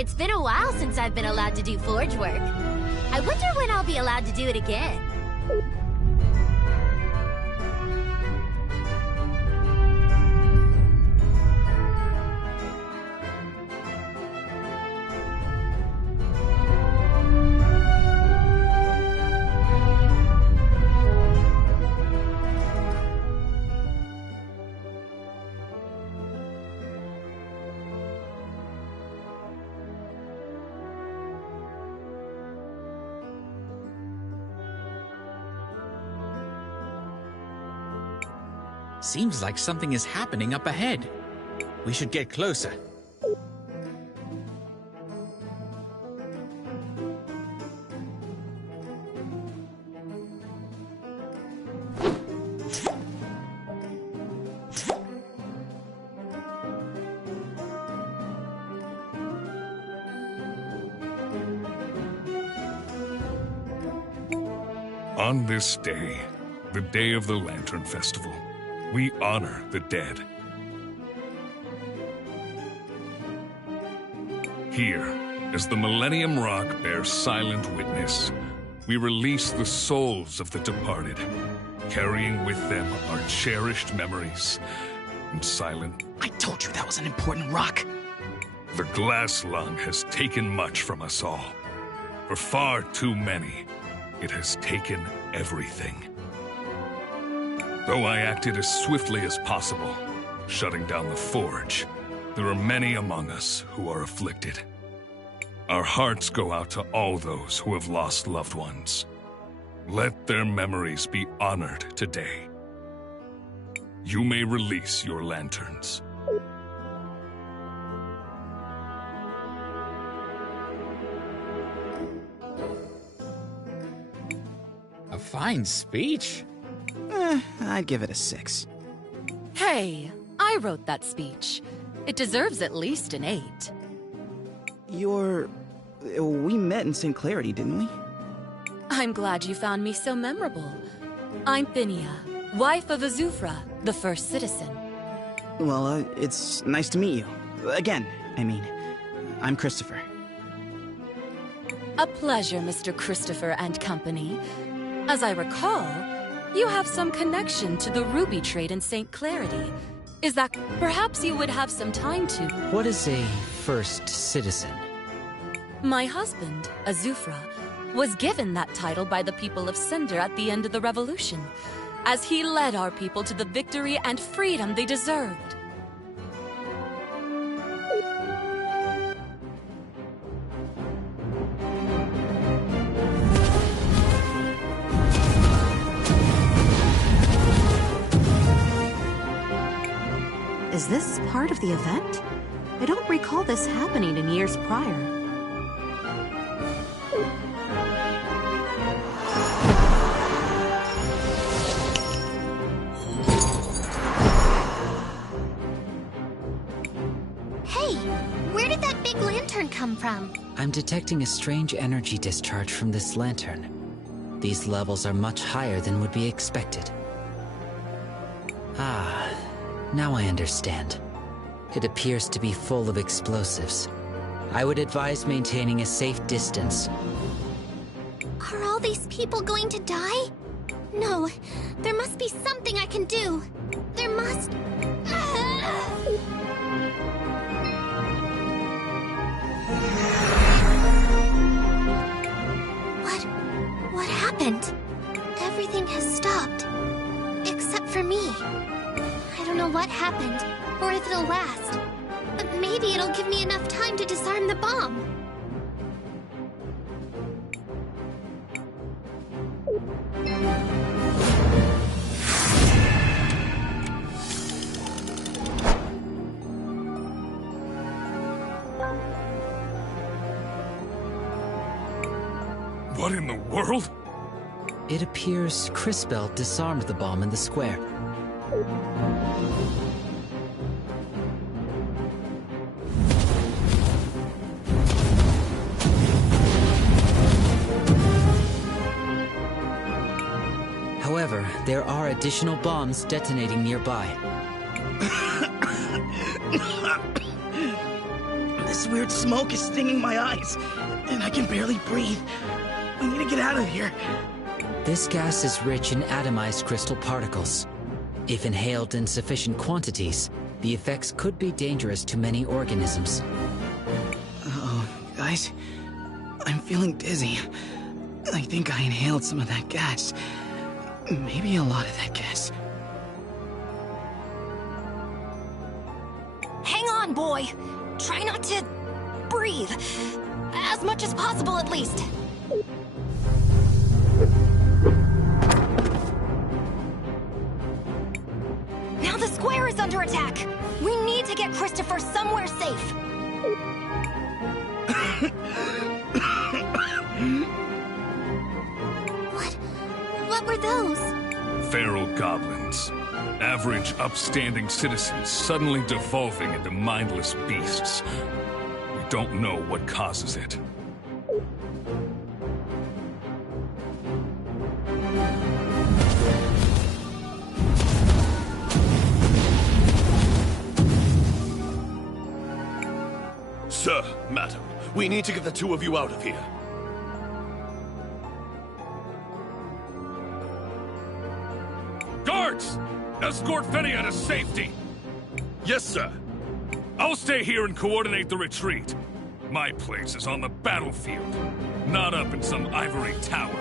It's been a while since I've been allowed to do forge work. I wonder when I'll be allowed to do it again. Seems like something is happening up ahead. We should get closer. On this day, the day of the Lantern Festival, we honor the dead. Here, as the Millennium Rock bears silent witness, we release the souls of the departed, carrying with them our cherished memories and silent... I told you that was an important rock. The glass lung has taken much from us all. For far too many, it has taken everything. Though I acted as swiftly as possible, shutting down the forge, there are many among us who are afflicted. Our hearts go out to all those who have lost loved ones. Let their memories be honored today. You may release your lanterns. A fine speech. I'd give it a 6. Hey, I wrote that speech. It deserves at least an 8. We met in St. Clarity, didn't we? I'm glad you found me so memorable. I'm Phinia, wife of Azufra, the first citizen. Well, it's nice to meet you. Again, I mean. I'm Christopher. A pleasure, Mr. Christopher and company. As I recall, you have some connection to the ruby trade in St. Clarity. Is that perhaps you would have some time to... What is a first citizen? My husband, Azufra, was given that title by the people of Cinder at the end of the revolution, as he led our people to the victory and freedom they deserved. Is this part of the event? I don't recall this happening in years prior. Hey, where did that big lantern come from? I'm detecting a strange energy discharge from this lantern. These levels are much higher than would be expected. Ah, now I understand. It appears to be full of explosives. I would advise maintaining a safe distance. Are all these people going to die? No, there must be something I can do. There must... What happened? Everything has stopped. Except for me. I don't know what happened, or if it'll last. But maybe it'll give me enough time to disarm the bomb. What in the world? It appears Crispell disarmed the bomb in the square. However, there are additional bombs detonating nearby. This This weird smoke is stinging my eyes, and I can barely breathe. We need to get out of here. This gas is rich in atomized crystal particles. If inhaled in sufficient quantities, the effects could be dangerous to many organisms. Uh-oh, guys. I'm feeling dizzy. I think I inhaled some of that gas. Maybe a lot of that gas. Hang on, boy. Try not to breathe. As much as possible, at least. Now the square is under attack. We need to get Christopher somewhere safe. What were those? Feral goblins. Average, upstanding citizens suddenly devolving into mindless beasts. We don't know what causes it. Sir, madam, we need to get the two of you out of here. Guards! Escort Fenia to safety! Yes, sir. I'll stay here and coordinate the retreat. My place is on the battlefield, not up in some ivory tower.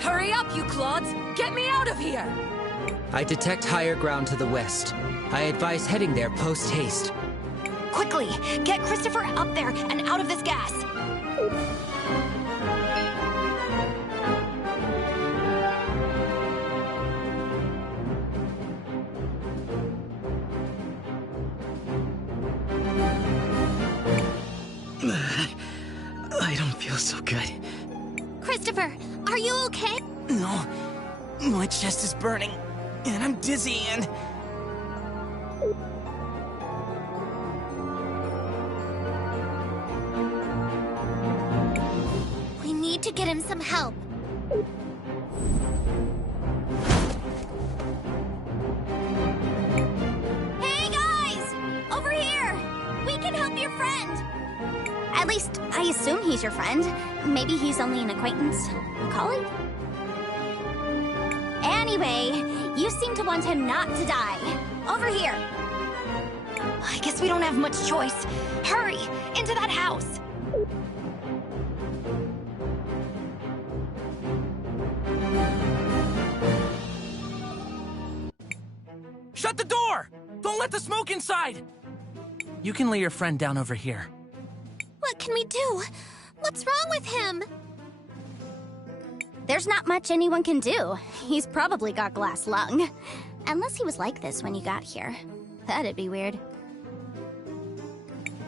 Hurry up, you clods! Get me out of here! I detect higher ground to the west. I advise heading there post-haste. Quickly, get Christopher up there and out of this gas. I don't feel so good. Christopher, are you okay? No, my chest is burning, and I'm dizzy, and... We need to get him some help. Hey, guys! Over here! We can help your friend! At least, I assume he's your friend. Maybe he's only an acquaintance. A colleague? Anyway, you seem to want him not to die. Over here. I guess we don't have much choice. Hurry! Into that house! Shut the door! Don't let the smoke inside! You can lay your friend down over here. What can we do? What's wrong with him? There's not much anyone can do. He's probably got glass lung. Unless he was like this when you got here. That'd be weird.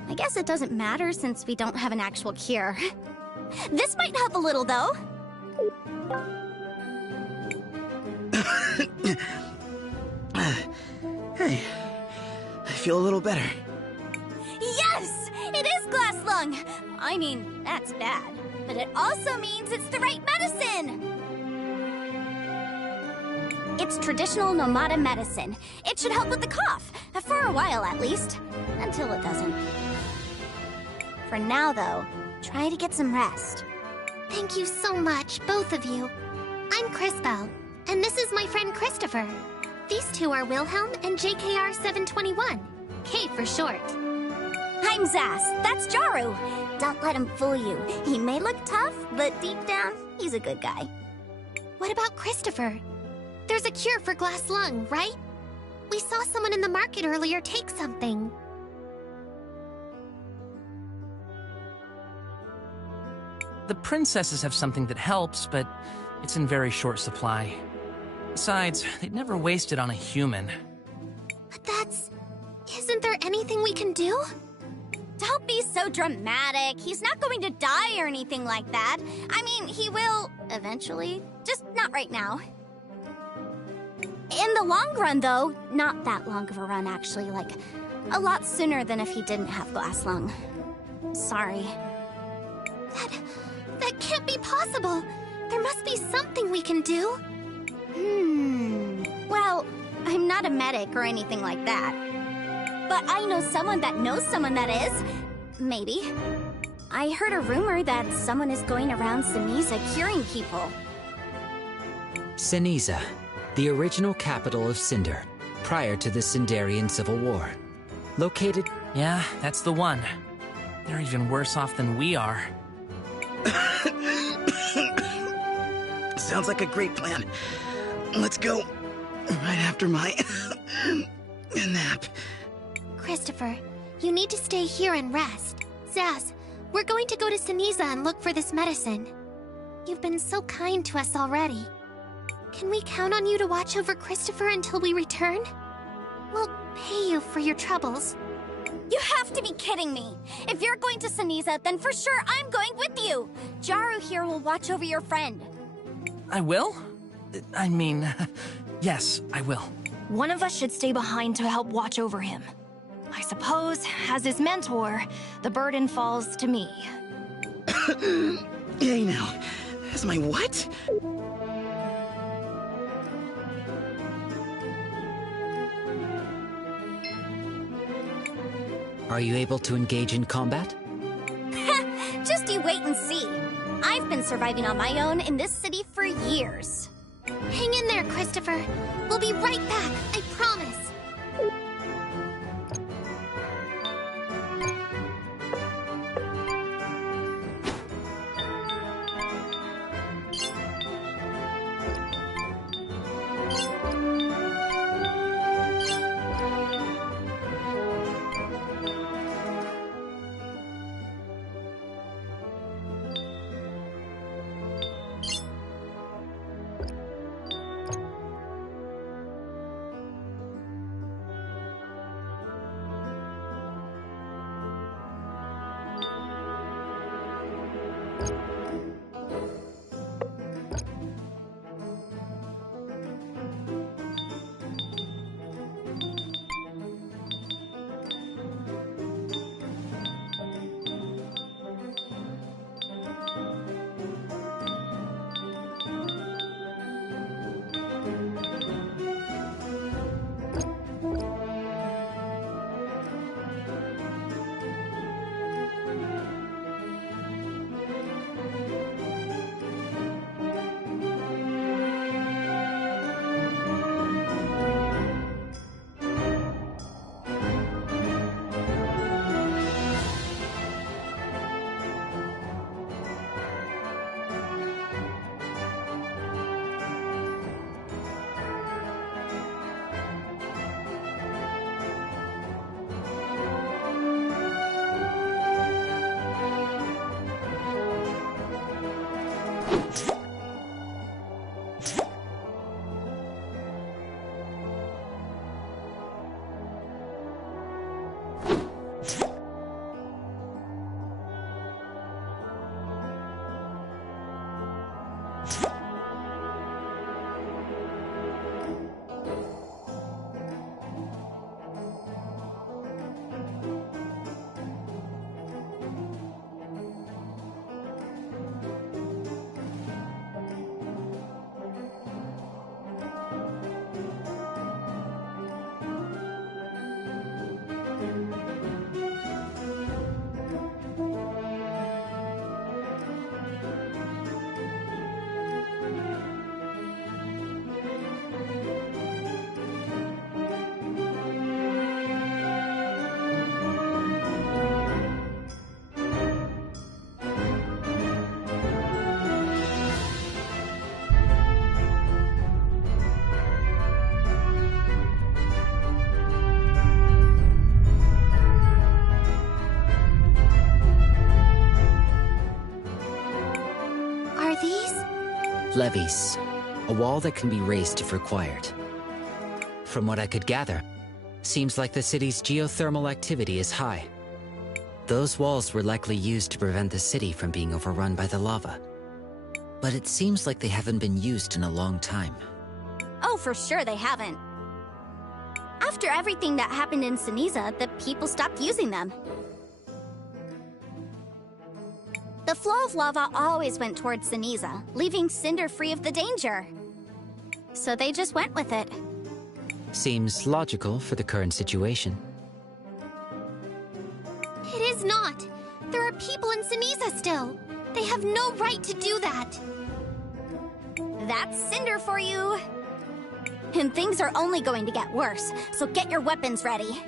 I guess it doesn't matter since we don't have an actual cure. This might help a little, though. Hey, I feel a little better. Yes! It is glass lung! I mean, that's bad. But it also means it's the right medicine! It's traditional Nomada medicine. It should help with the cough. For a while, at least. Until it doesn't. For now, though, try to get some rest. Thank you so much, both of you. I'm Crisbel, and this is my friend Christopher. These two are Wilhelm and JKR 721. K for short. I'm Zas. That's Jaru. Don't let him fool you. He may look tough, but deep down, he's a good guy. What about Christopher? There's a cure for glass lung, right? We saw someone in the market earlier take something. The princesses have something that helps, but it's in very short supply. Besides, they'd never waste it on a human. But that's... Isn't there anything we can do? Don't be so dramatic. He's not going to die or anything like that. I mean, he will eventually. Just not right now. In the long run, though, not that long of a run, actually. Like, a lot sooner than if he didn't have glass lung. Sorry. That can't be possible. There must be something we can do. Well, I'm not a medic or anything like that. But I know someone that knows someone that is. maybe. I heard a rumor that someone is going around Sinisa curing people. Sinisa, the original capital of Cinder, prior to the Cinderian Civil War. Located... Yeah, that's the one. They're even worse off than we are. Sounds like a great plan. Let's go. Right after my nap. Christopher, you need to stay here and rest. Zaz, we're going to go to Sinisa and look for this medicine. You've been so kind to us already. Can we count on you to watch over Christopher until we return? We'll pay you for your troubles. You have to be kidding me! If you're going to Sinisa, then for sure I'm going with you! Jaru here will watch over your friend. I will? I mean, yes, I will. One of us should stay behind to help watch over him. I suppose, as his mentor, the burden falls to me. Hey now, as my what? Are you able to engage in combat? Just you wait and see. I've been surviving on my own in this city for years. Hang in there, Christopher. We'll be right back, I promise. Levees. A wall that can be raised if required. From what I could gather, seems like the city's geothermal activity is high. Those walls were likely used to prevent the city from being overrun by the lava. But it seems like they haven't been used in a long time. Oh, for sure they haven't. After everything that happened in Sinisa, the people stopped using them. The flow of lava always went towards Sinisa, leaving Cinder free of the danger. So they just went with it. Seems logical for the current situation. It is is not. There are people in Ceniza still. They have no right to do that. That's Cinder for you. And things are only going to get worse, so get your weapons ready.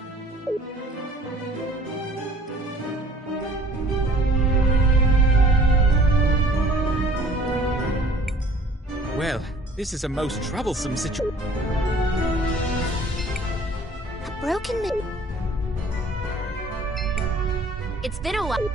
Well, this is a most troublesome situation. A broken... It's been a while.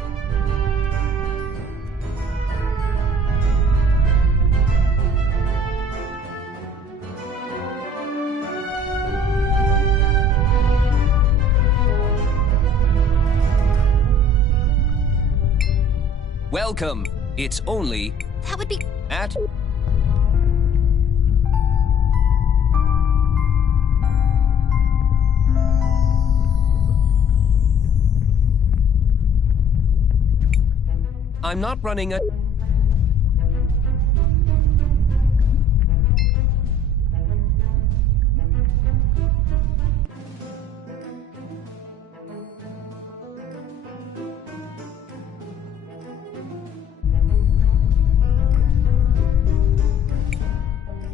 Welcome. It's only... That would be... At... I'm not running a...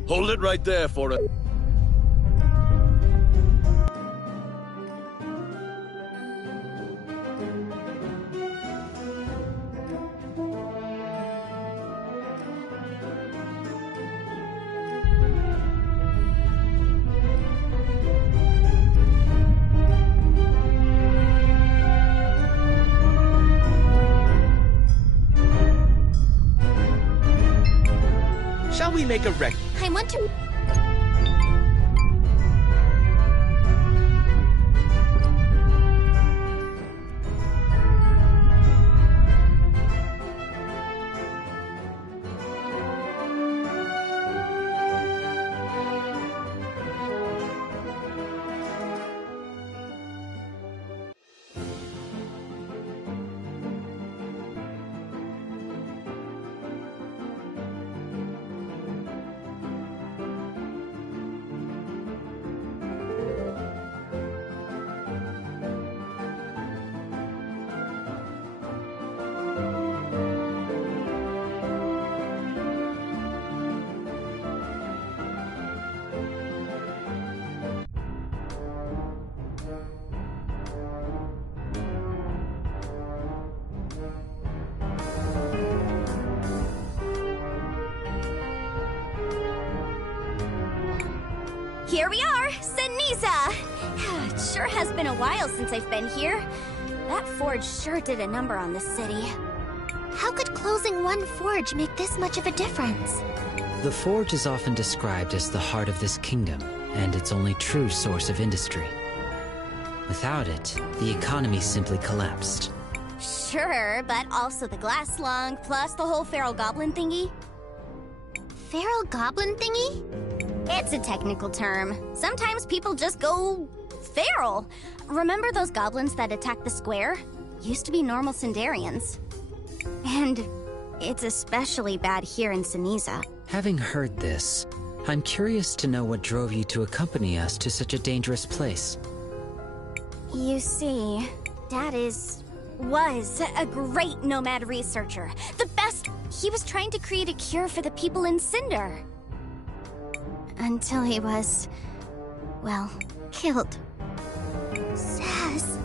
Hold it right there for a... Shall we make a record? I want to... Here we are, Ceniza! It sure has been a while since I've been here. That forge sure did a number on this city. How could closing one forge make this much of a difference? The forge is often described as the heart of this kingdom, and its only true source of industry. Without it, the economy simply collapsed. Sure, but also the glass lung, plus the whole feral goblin thingy. Feral goblin thingy? It's a technical term. Sometimes people just go... feral. Remember those goblins that attacked the square? Used to be normal Sindarians. And it's especially bad here in Ceniza. Having heard this, I'm curious to know what drove you to accompany us to such a dangerous place. You see, Dad was a great nomad researcher. The best. He was trying to create a cure for the people in Cinder. Until he was, well, killed. Sass.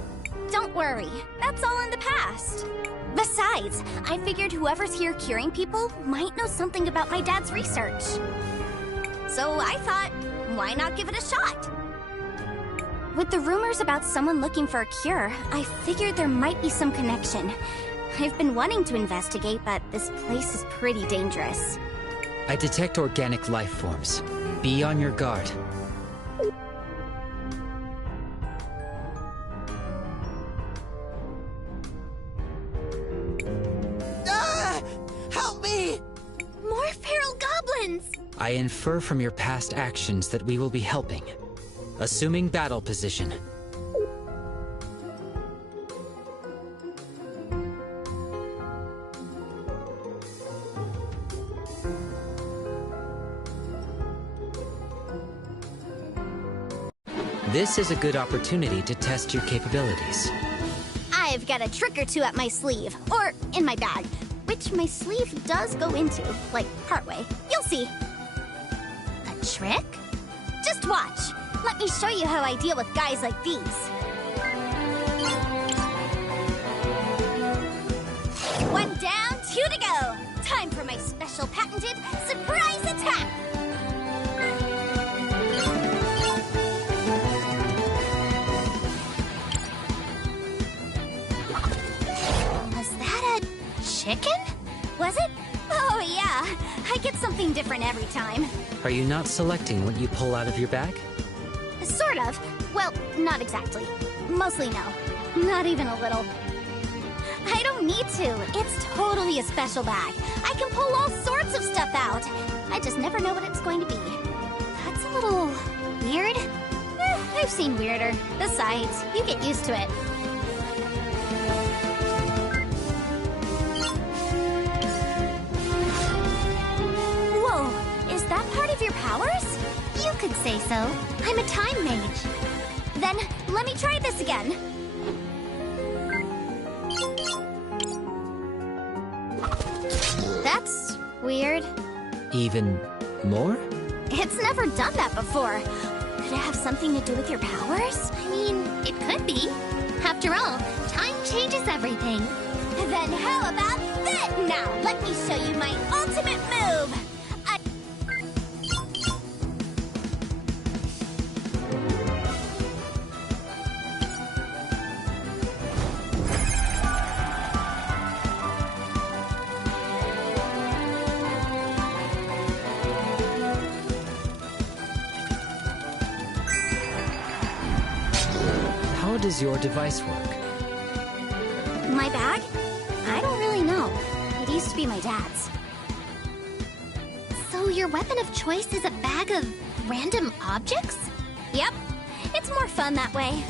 Don't worry, that's all in the past. Besides, I figured whoever's here curing people might know something about my dad's research. So I thought, why not give it a shot? With the rumors about someone looking for a cure, I figured there might be some connection. I've been wanting to investigate, but this place is pretty dangerous. I detect organic life forms. Be on your guard. Help me! More feral goblins! I infer from your past actions that we will be helping. Assuming battle position. This is a good opportunity to test your capabilities. I I've got a trick or two up my sleeve, or in my bag, which my sleeve does go into, like partway. You'll see. A trick? Just watch. Let me show you how I deal with guys like these. One down, two to go. Time for my special patented surprise attack. Was that a chicken? Was it? Oh yeah, I get something different every time. Are you not selecting what you pull out of your bag? Sort of. Well, not exactly. Mostly no. Not even a little. I don't need to. It's totally a special bag. I can pull all sorts of stuff out. I just never know what it's going to be. That's a little weird. I've seen weirder. Besides, you get used to it. Whoa, is that part of your powers? You could say so. I'm a time mage. Then, let me try this again. That's weird. Even more? It's never done that before. Could it have something to do with your powers? I mean, it could be. After all, time changes everything. Then how about that? Now, let me show you my ultimate move. How does your device work? My bag? I don't really know. It used to be my dad's. So your weapon of choice is a bag of random objects? Yep. It's more fun that way.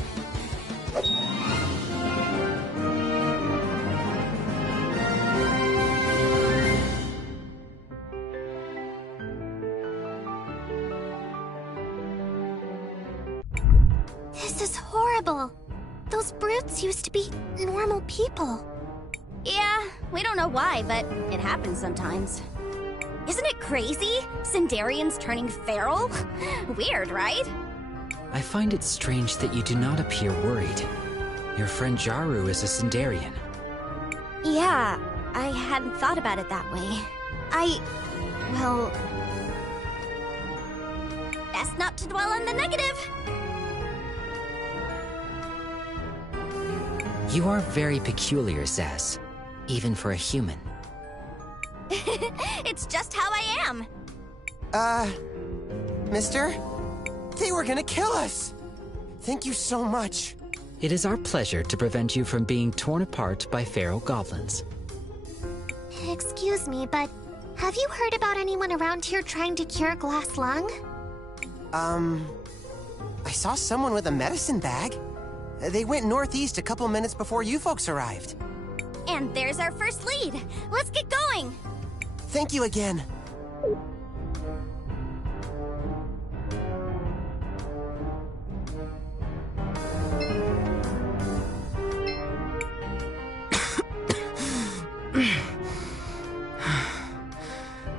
This is horrible. Those brutes used to be normal people. Yeah, we don't know why, but it happens sometimes. Isn't it crazy? Sindarians turning feral? Weird, right? I find it strange that you do not appear worried. Your friend Jaru is a Sindarian. Yeah, I hadn't thought about it that way. Well... best not to dwell on the negative. You are very peculiar, Zaz. Even for a human. It's just how I am. Mister? They were gonna kill us! Thank you so much. It is our pleasure to prevent you from being torn apart by feral goblins. Excuse me, but have you heard about anyone around here trying to cure glass lung? I saw someone with a medicine bag. They went northeast a couple minutes before you folks arrived. And there's our first lead. Let's get going. Thank you again.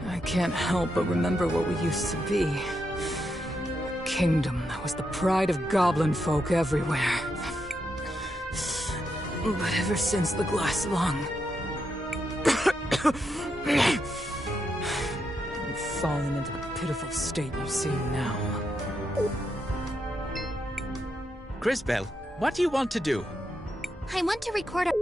I can't help but remember what we used to be. A kingdom that was the pride of goblin folk everywhere. But ever since the glass lung, I've fallen into the pitiful state you see now. Crisbel, what do you want to do? I want to record a...